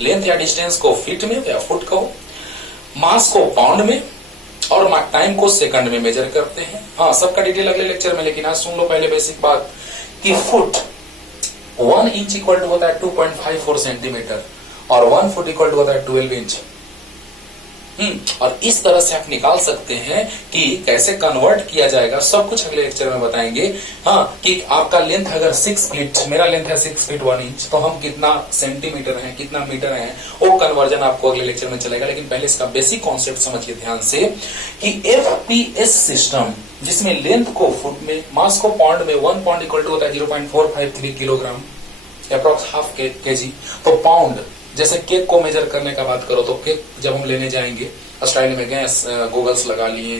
लेंथ या डिस्टेंस को फीट में या फुट कहो, मास को पाउंड में, और टाइम को सेकंड में मेजर करते हैं। हाँ, सबका डिटेल अगले लेक्चर में, लेकिन आज सुन लो पहले बेसिक बात कि फुट 1 इंच इक्वल टू होता है 2.54 सेंटीमीटर, और 1 फुट इक्वल टू होता है 12 इंच। और इस तरह से आप निकाल सकते हैं कि कैसे कन्वर्ट किया जाएगा, सब कुछ अगले लेक्चर में बताएंगे। हाँ, कि आपका लेंथ अगर 6 फीट, मेरा लेंथ है 6 फीट 1 इंच, तो हम कितना सेंटीमीटर है, कितना मीटर है, वो कन्वर्जन आपको अगले लेक्चर में चलेगा। लेकिन पहले इसका बेसिक कॉन्सेप्ट समझिए ध्यान से कि एफपीएस सिस्टम, जिसमें लेंथ को फुट में, मास को पाउंड में, 1 पाउंड इक्वल टू होता है 0.453 किलोग्राम, अप्रोक्स हाफ केजी। तो पाउंड, जैसे केक को मेजर करने का बात करो, तो केक जब हम लेने जाएंगे, स्टाइल में गए, गूगल्स लगा लिए,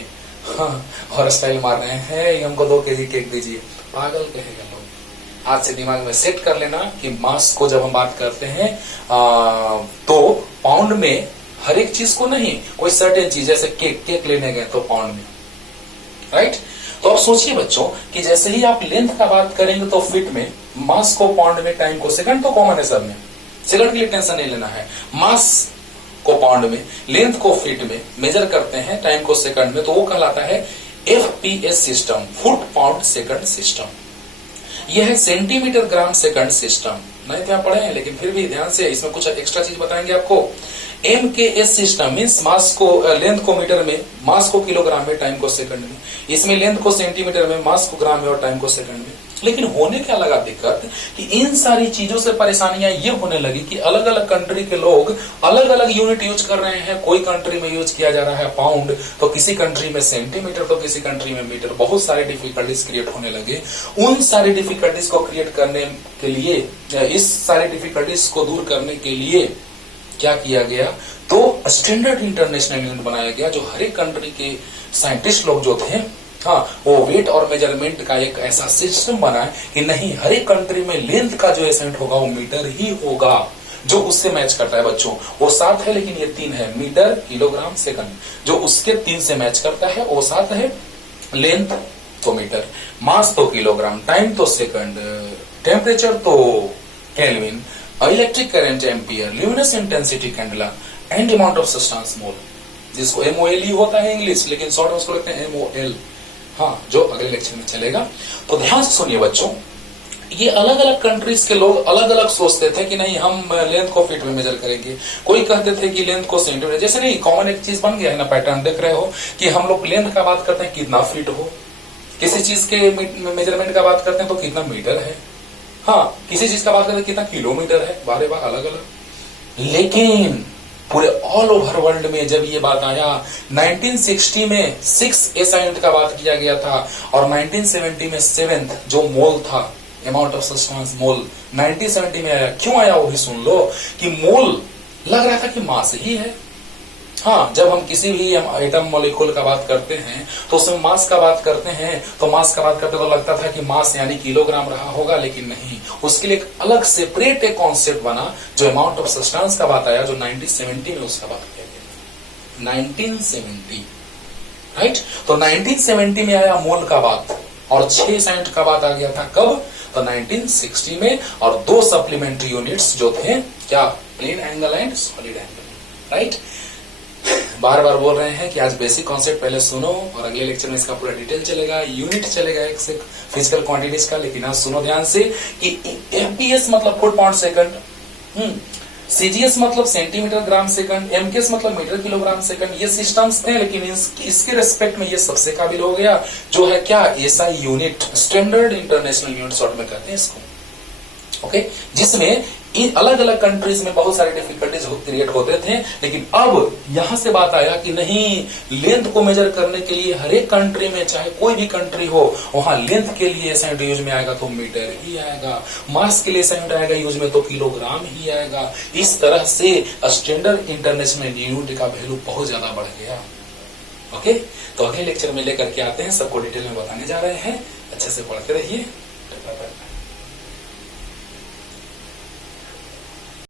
हाँ, और स्टाइल मार रहे हैं, हमको 2 केजी केक दीजिए, पागल कहेगा लोग। आज से दिमाग में सेट कर लेना कि मास को जब हम बात करते हैं तो पाउंड में हर एक चीज को नहीं, कोई सर्टेन चीज, जैसे केक लेने गए तो पाउंड में, राइट। तो अब सोचिए बच्चों कि जैसे ही आप लेंथ का बात करेंगे तो फीट में, मास को पाउंड में, टाइम को सेकंड तो कॉमन है सब में, सेकंड के लिए टेंशन नहीं लेना है। मास को पाउंड में, लेंथ को फीट में मेजर करते हैं, टाइम को सेकंड में, तो वो कहलाता है FPS system, foot pound second system. यह है सेंटीमीटर ग्राम सेकंड सिस्टम। नहीं तो आप पढ़े हैं, लेकिन फिर भी ध्यान से इसमें कुछ एक्स्ट्रा चीज बताएंगे आपको। MKS सिस्टम मीन्स मास को, लेंथ को मीटर में, मास को किलोग्राम में, टाइम को सेकंड में। इसमें लेंथ को सेंटीमीटर में, मास को ग्राम में और टाइम को सेकंड में। लेकिन होने क्या लगा दिक्कत कि इन सारी चीजों से परेशानियां ये होने लगी कि अलग अलग कंट्री के लोग अलग अलग यूनिट यूज कर रहे हैं। कोई कंट्री में यूज किया जा रहा है पाउंड, तो किसी कंट्री में सेंटीमीटर, तो किसी कंट्री में मीटर। बहुत सारे डिफिकल्टीज क्रिएट होने लगे। उन सारी डिफिकल्टीज को क्रिएट करने के लिए, इस सारी डिफिकल्टीज को दूर करने के लिए क्या किया गया, तो स्टैंडर्ड इंटरनेशनल यूनिट बनाया गया, जो हर एक कंट्री के साइंटिस्ट लोग जो थे, हाँ, वो वेट और मेजरमेंट का एक ऐसा सिस्टम बनाए कि नहीं, हर एक कंट्री में लेंथ का जो एसेंट होगा वो मीटर ही होगा, जो उससे मैच करता है। बच्चों वो 7 है, लेकिन ये 3 है, मीटर, किलोग्राम, सेकंड। जो उसके 3 से मैच करता है वो 7 है। लेंथ तो मीटर, मास तो किलोग्राम, टाइम तो सेकंड, टेम्परेचर तो kelvin, electric current ampere, luminous intensity candela and amount of substance mole, जिसको MOLE होता है इंग्लिश, लेकिन शॉर्ट में उसको लिखते हैं MOL। हाँ, जो अगले लेक्चर में चलेगा। तो ध्यान से सुनिए बच्चों, ये अलग अलग कंट्रीज के लोग अलग अलग सोचते थे कि नहीं, हम लेंथ को फीट में मेजर करेंगे। कोई कहते थे कि लेंथ को सेंटीमीटर, जैसे नहीं, कॉमन एक चीज बन गया है ना, पैटर्न देख रहे हो कि हम लोग लेंथ का बात करते हैं कितना फीट हो, किसी चीज के मेजरमेंट का बात करते हैं तो कितना मीटर है, हाँ, किसी चीज का बात करते हैं कितना किलोमीटर है, बारे बार अलग अलग। लेकिन पूरे ऑल ओवर वर्ल्ड में जब ये बात आया, 1960 में 6 ऐसा यूनिट का बात किया गया था, और 1970 में 7th जो मोल था, अमाउंट ऑफ सब्सटेंस मोल, 1970 में आया। क्यों आया वो भी सुन लो, कि मोल लग रहा था कि मास ही है। हाँ, जब हम किसी भी एटम मॉलिक्यूल का बात करते हैं तो उसमें मास का बात करते हैं, तो मास का बात करते तो लगता था कि मास यानी किलोग्राम रहा होगा, लेकिन नहीं, उसके लिए एक अलग सेपरेट एक कॉन्सेप्ट बना, जो अमाउंट ऑफ सब्सटेंस का बात आया, जो 1970 में उसका बात किया गया। 1970, राइट। तो 1970 में आया मोल का बात, और 6 यूनिट का बात आ गया था कब, तो 1960 में। और 2 सप्लीमेंट्री यूनिट्स जो थे, क्या, plane angle and solid angle, right. बार बार बोल रहे हैं कि आज बेसिक कॉन्सेप्ट पहले सुनो, और अगले लेक्चर में इसका पूरा डिटेल चलेगा, यूनिट चलेगा एक से फिजिकल क्वांटिटीज का। लेकिन आज सुनो ध्यान से कि FPS मतलब फुट पाउंड सेकंड, CGS मतलब सेंटीमीटर ग्राम सेकंड, MKS मतलब मीटर किलोग्राम सेकंड। ये सिस्टम्स थे, लेकिन इसके रेस्पेक्ट में ये सबसे काबिल हो गया, जो है क्या, SI unit, standard international unit short में कहते हैं इसको, ओके। जिसमें अलग अलग कंट्रीज में बहुत सारे डिफिकल्टीज क्रिएट होते थे। लेकिन अब यहां से बात आया कि नहीं, लेंथ को मेजर करने के लिए हर एक कंट्री में, चाहे कोई भी कंट्री हो, वहां लेंथ के लिए ऐसा यूनिट यूज में आएगा तो मीटर ही आएगा, मास के लिए ऐसा यूनिट आएगा यूज में तो किलोग्राम ही आएगा। इस तरह से स्टैंडर्ड इंटरनेशनल यूनिट का वैल्यू बहुत ज्यादा बढ़ गया, ओके। तो अगले लेक्चर में लेकर के आते हैं, सबको डिटेल में बताने जा रहे हैं, अच्छे से पढ़ते रहिए।